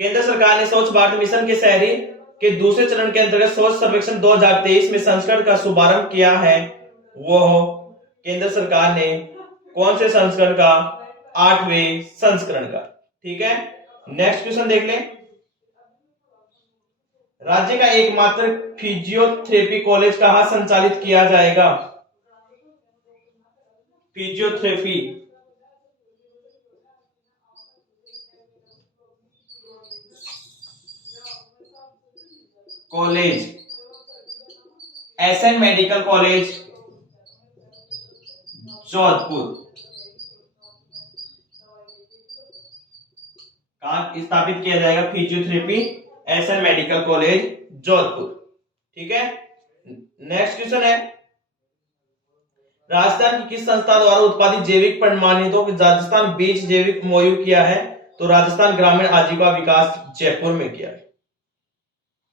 केंद्र सरकार ने स्वच्छ भारत मिशन के शहरी के दूसरे चरण के अंतर्गत स्वच्छ सर्वेक्षण 2023 में संस्करण का शुभारंभ किया है। वो केंद्र सरकार ने कौन से संस्करण का? 8वें संस्करण का। ठीक है, नेक्स्ट क्वेश्चन देख लें, राज्य का एकमात्र फिजियोथेरेपी कॉलेज कहां संचालित किया जाएगा? Physiotherapy college SN medical college Jodhpur. कहां स्थापित किया जाएगा? Physiotherapy SN medical college Jodhpur. ठीक है, नेक्स्ट क्वेश्चन है, राजस्थान की किस संस्था द्वारा उत्पादित जैविक प्रमाणितों की राजस्थान बीज जैविक MOU किया है? तो राजस्थान ग्रामीण आजीविका विकास जयपुर में किया है।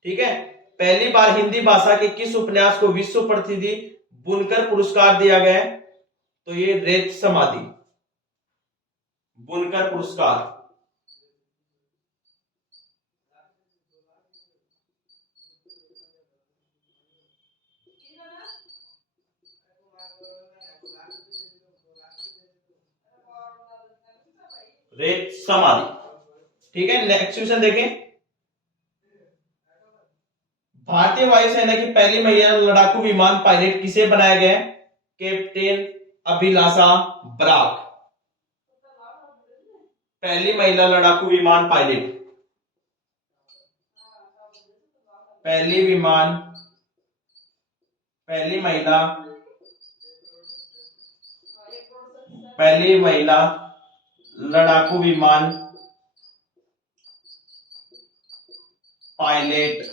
ठीक है, पहली बार हिंदी भाषा के किस उपन्यास को विश्व प्रसिद्धि बुनकर पुरस्कार दिया गया है? तो ये रेत समाधि बुनकर पुरस्कार। रेत समाधि। ठीक है, नेक्स्ट क्वेश्चन देखें, भारतीय वायुसेना की पहली महिला लड़ाकू विमान पायलट किसे बनाया गया है? कैप्टन अभिलाषा बराक, पहली महिला लड़ाकू विमान पायलट, पहली महिला लड़ाकू विमान पायलट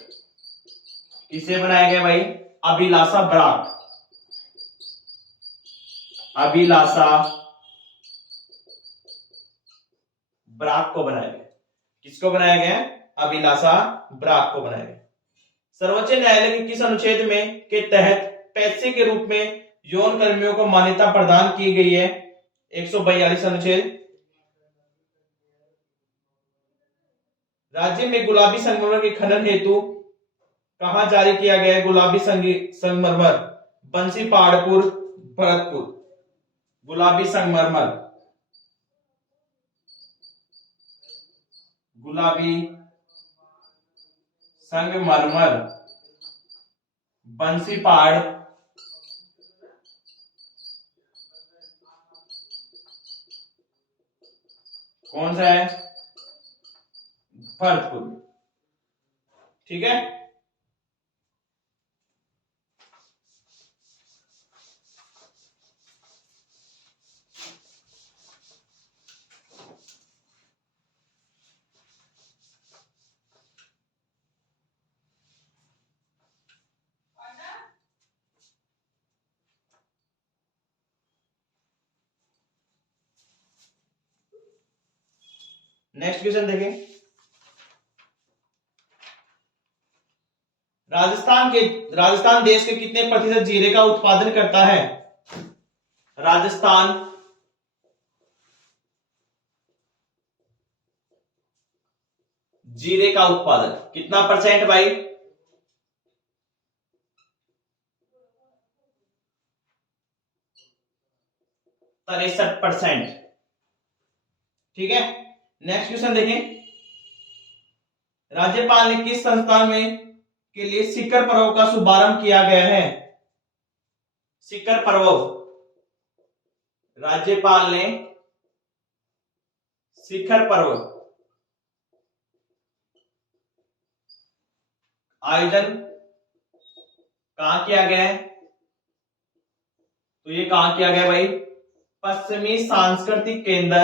किसे बनाया गया भाई? अभिलाषा बराक, अभिलाषा बराक को बनाया गया। किसको बनाया गया? अभिलाषा बराक को बनाया गया। सर्वोच्च न्यायालय के किस अनुच्छेद में के तहत पैसे के रूप में यौन कर्मियों को मान्यता प्रदान की गई है? 142 अनुच्छेद। राज्य में गुलाबी संगमरमर के खनन हेतु कहां जारी किया गया है? गुलाबी संगमरमर बंसी पहाड़पुर भरतपुर, गुलाबी संगमरमर, गुलाबी संगमरमर बंसी पहाड़ कौन सा है? भरतपुर। ठीक है, नेक्स्ट क्वेश्चन देखें, राजस्थान देश के कितने प्रतिशत जीरे का उत्पादन करता है? राजस्थान जीरे का उत्पादन कितना परसेंट भाई? 63%। ठीक है, नेक्स्ट क्वेश्चन देखें। राज्यपाल ने किस संस्थान में के लिए शिखर पर्व का शुभारंभ किया गया है? शिखर पर्व राज्यपाल ने शिखर पर्व आयोजन कहां किया गया है? तो ये कहां किया गया भाई? पश्चिमी सांस्कृतिक केंद्र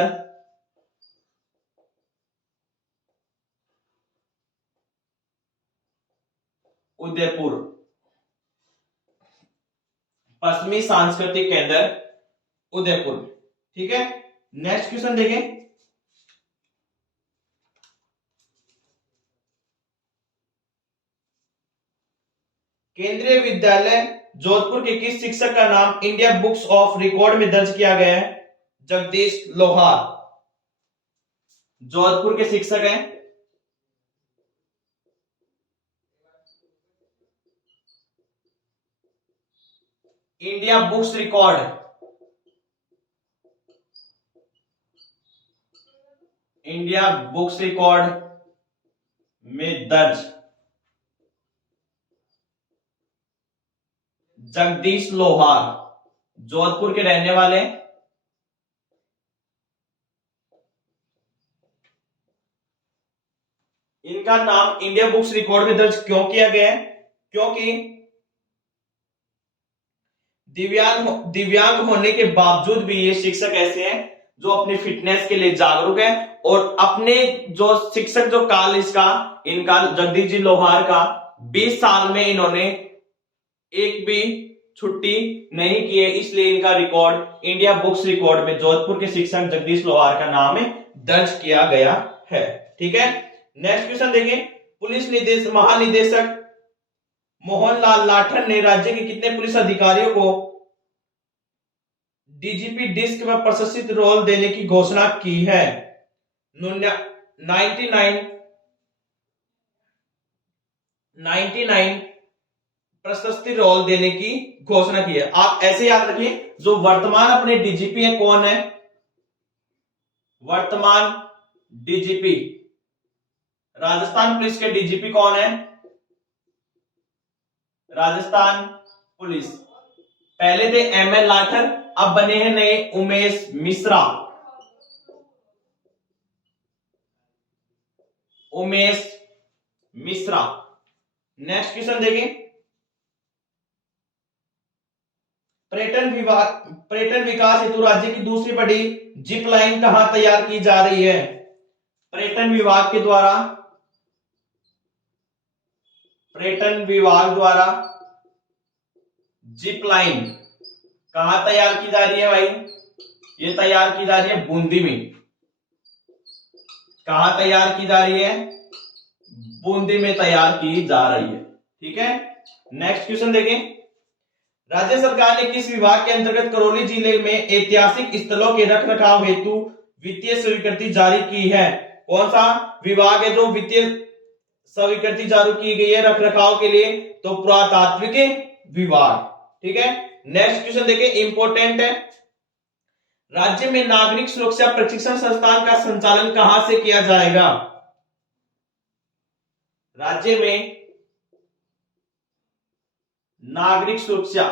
उदयपुर। पश्चिमी सांस्कृतिक केंद्र उदयपुर। ठीक है, नेक्स्ट क्वेश्चन देखें। केंद्रीय विद्यालय जोधपुर के किस शिक्षक का नाम इंडिया बुक्स ऑफ रिकॉर्ड में दर्ज किया गया है? जगदीश लोहार जोधपुर के शिक्षक हैं। इंडिया बुक्स रिकॉर्ड में दर्ज जगदीश लोहार जोधपुर के रहने वाले। इनका नाम इंडिया बुक्स रिकॉर्ड में दर्ज क्यों किया गया है? क्योंकि दिव्यांग होने के बावजूद भी ये शिक्षक ऐसे हैं जो अपनी फिटनेस के लिए जागरूक है और अपने जो शिक्षक जो काल इनका जगदीश जी लोहार का 20 साल में इन्होंने एक भी छुट्टी नहीं की है, इसलिए इनका रिकॉर्ड इंडिया बुक्स रिकॉर्ड में जोधपुर के शिक्षक जगदीश लोहार का नाम दर्ज किया गया है। ठीक है, नेक्स्ट क्वेश्चन देखें। पुलिस महानिदेशक मोहनलाल लाठर ने राज्य के कितने पुलिस अधिकारियों को डीजीपी डिस्क में प्रशस्ति रोल देने की घोषणा की है? 99 प्रशस्ति रोल देने की घोषणा की है। आप ऐसे याद रखिए, जो वर्तमान अपने डीजीपी है कौन है? वर्तमान डीजीपी राजस्थान पुलिस के डीजीपी कौन है? राजस्थान पुलिस पहले थे एमएल लाठर, अब बने हैं नए उमेश मिश्रा। नेक्स्ट क्वेश्चन देखें। पर्यटन विकास हेतु राज्य की दूसरी बड़ी जिप लाइन कहां तैयार की जा रही है? पर्यटन विभाग द्वारा जिप लाइन कहां तैयार की जा रही है भाई? ये तैयार की जा रही है बूंदी में। कहां तैयार की जा रही है? बूंदी में तैयार की जा रही है। ठीक है, नेक्स्ट क्वेश्चन देखें। राज्य सरकार ने किस विभाग के अंतर्गत करौली जिले में ऐतिहासिक स्थलों के रखरखाव हेतु वित्तीय स्वीकृति जारी की है? कौन सा विभाग है जो वित्तीय स्वीकृति जारी की गई है रखरखाव के लिए? तो पुरातात्विक विभाग। ठीक है, नेक्स्ट क्वेश्चन देखें, इंपॉर्टेंट है। राज्य में नागरिक सुरक्षा प्रशिक्षण संस्थान का संचालन कहां से किया जाएगा? राज्य में नागरिक सुरक्षा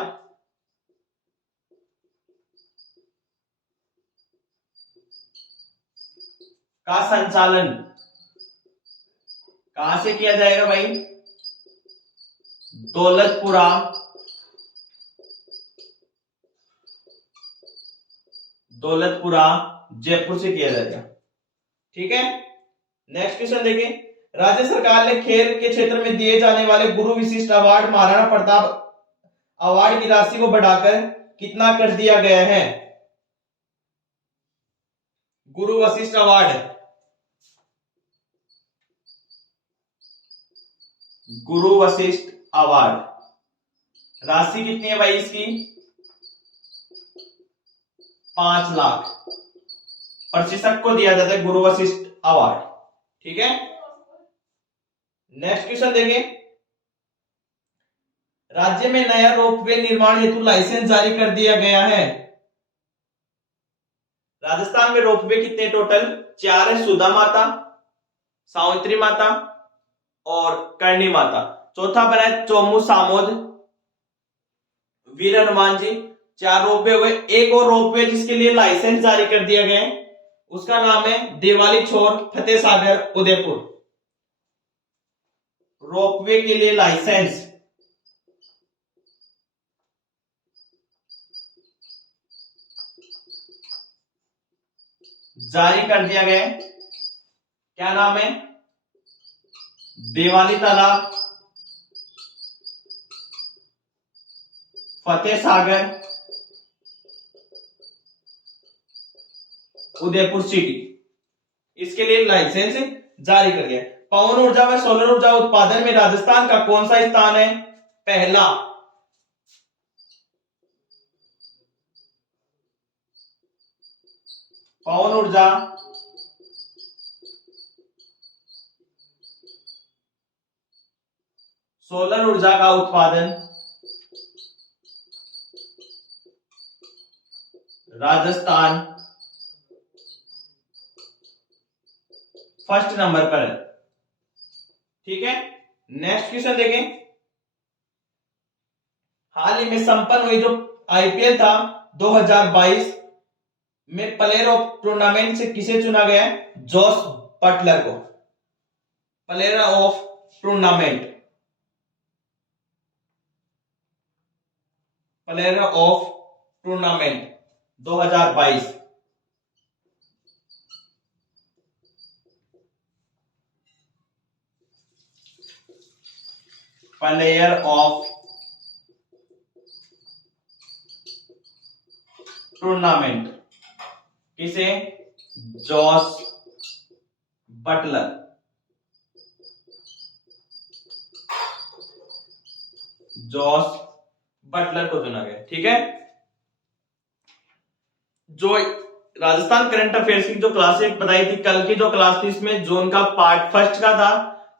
का संचालन कहां से किया जाएगा भाई? दौलतपुरा जयपुर से किया जाएगा। ठीक है, नेक्स्ट क्वेश्चन देखें। राज्य सरकार ने खेल के क्षेत्र में दिए जाने वाले गुरु विशिष्ट अवार्ड महाराणा प्रताप अवार्ड की राशि को बढ़ाकर कितना कर दिया गया है? गुरु वशिष्ठ अवार्ड गुरु वशिष्ठ अवार्ड। राशि कितनी है भाई इसकी? 5 लाख। प्रशिक्षक को दिया जाता है गुरु वशिष्ठ अवार्ड। ठीक है, नेक्स्ट क्वेश्चन देखें। राज्य में नया रोपवे निर्माण हेतु लाइसेंस जारी कर दिया गया है। राजस्थान में रोपवे कितने टोटल? 4 है। सुधा माता, सावित्री माता और करणी माता। चौथा बना है चोमू सामोद, वीर हनुमान जी। 4 रोपवे हो गए। एक और रोपवे जिसके लिए लाइसेंस जारी कर दिया गया है, उसका नाम है दिवाली छोर फतेह सागर उदयपुर। रोपवे के लिए लाइसेंस जारी कर दिया गया है। क्या नाम है? दिवाली तालाब, फतेह सागर, उदयपुर सिटी। इसके लिए लाइसेंस जारी कर दिया। पवन ऊर्जा व सोलर ऊर्जा उत्पादन में राजस्थान का कौन सा स्थान है? पहला। पवन ऊर्जा, सोलर ऊर्जा का उत्पादन राजस्थान फर्स्ट नंबर पर है। ठीक है, नेक्स्ट क्वेश्चन देखें। हाल ही में संपन्न हुई जो आईपीएल था 2022 में प्लेयर ऑफ टूर्नामेंट से किसे चुना गया है? जॉस बटलर को player of tournament, player of tournament 2022। Player of tournament किसे? Jos Buttler. जॉस बटलर को चुना गया। ठीक है, जो राजस्थान करंट अफेयर्स की जो क्लास बताई थी, कल की जो क्लास थी इसमें जून का पार्ट फर्स्ट का था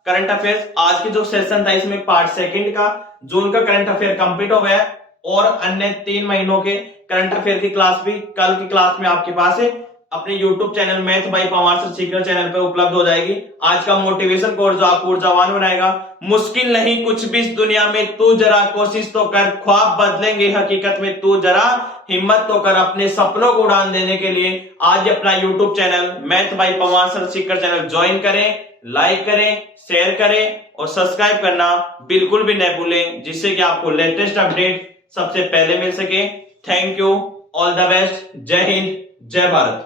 करंट अफेयर्स। आज की जो सेशन था इसमें पार्ट सेकंड का। जून का करंट अफेयर कंप्लीट हो गया और अन्य 3 महीनों के करंट अफेयर की क्लास भी कल की क्लास में आपके पास है अपने YouTube channel math bye Pawar sir Sikar channel पे उपलब्ध हो जाएगी। आज का मोटिवेशन कोर्स जो आपको ऊर्जावान बनाएगा। मुश्किल नहीं कुछ भी इस दुनिया में, तू जरा कोशिश तो कर, ख्वाब बदलेंगे हकीकत में, तू जरा हिम्मत तो कर। अपने सपनों को उड़ान देने के लिए आज अपना YouTube channel math bye Pawar sir Sikar channel join करें, लाइक करें, शेयर करें और सब्सक्राइब करना बिल्कुल भी न भूलें, जिससे कि आपको लेटेस्ट अपडेट सबसे पहले मिल सके। Thank you, all the best, जय हिंद, जय भारत।